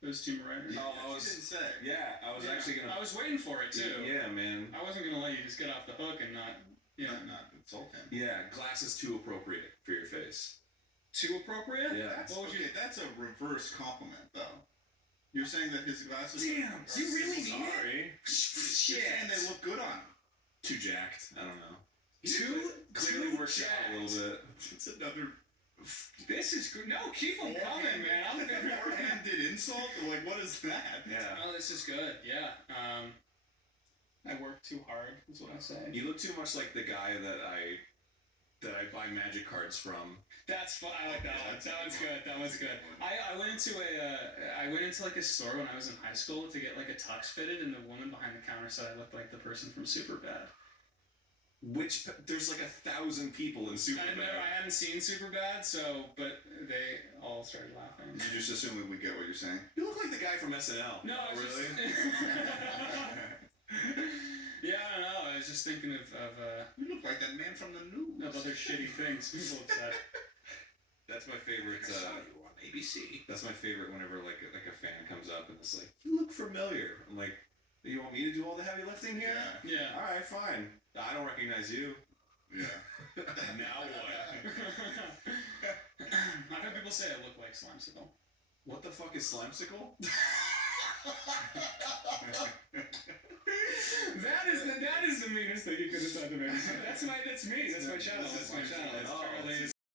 Those team of writers. Oh, I She was didn't say. yeah. I was actually gonna. I was waiting for it too. Yeah, man. I wasn't gonna let you just get off the hook and not. Yeah. Not insult him. Yeah, glasses too appropriate for your face. Too appropriate? Yeah. That's, What would you? okay, that's a reverse compliment, though. You're saying that his glasses Damn, are you really need it? sorry. You're saying they look good on him. Too jacked. I don't know. Too Clearly too works out a little bit. It's another This is good. No, keep them coming, man. I'm very. forehanded insult? Like, what is that? Yeah. Oh, this is good. Yeah. I work too hard. Is what I say. You look too much like the guy that I buy magic cards from. That's fun. I like that one. That one's good. That one's good. I went into like a store when I was in high school to get like a tux fitted, and the woman behind the counter said I looked like the person from Superbad. Which there's like 1,000 people in Superbad. I hadn't seen Superbad, so but they all started laughing. You just assume we get what you're saying? You look like the guy from SNL. No, I was really. Yeah, I don't know. I was just thinking of You look like that man from the news. other shitty things people have said. That's my favorite. I saw you on ABC. That's my favorite. Whenever like a fan comes up and it's like, you look familiar. I'm like, you want me to do all the heavy lifting here? Yeah. All right, fine. I don't recognize you. Yeah. Now what? I've heard people say I look like Slimecicle. What the fuck is slimecicle? That is the meanest thing you could have said to me. That's me. That's my channel. This is That's my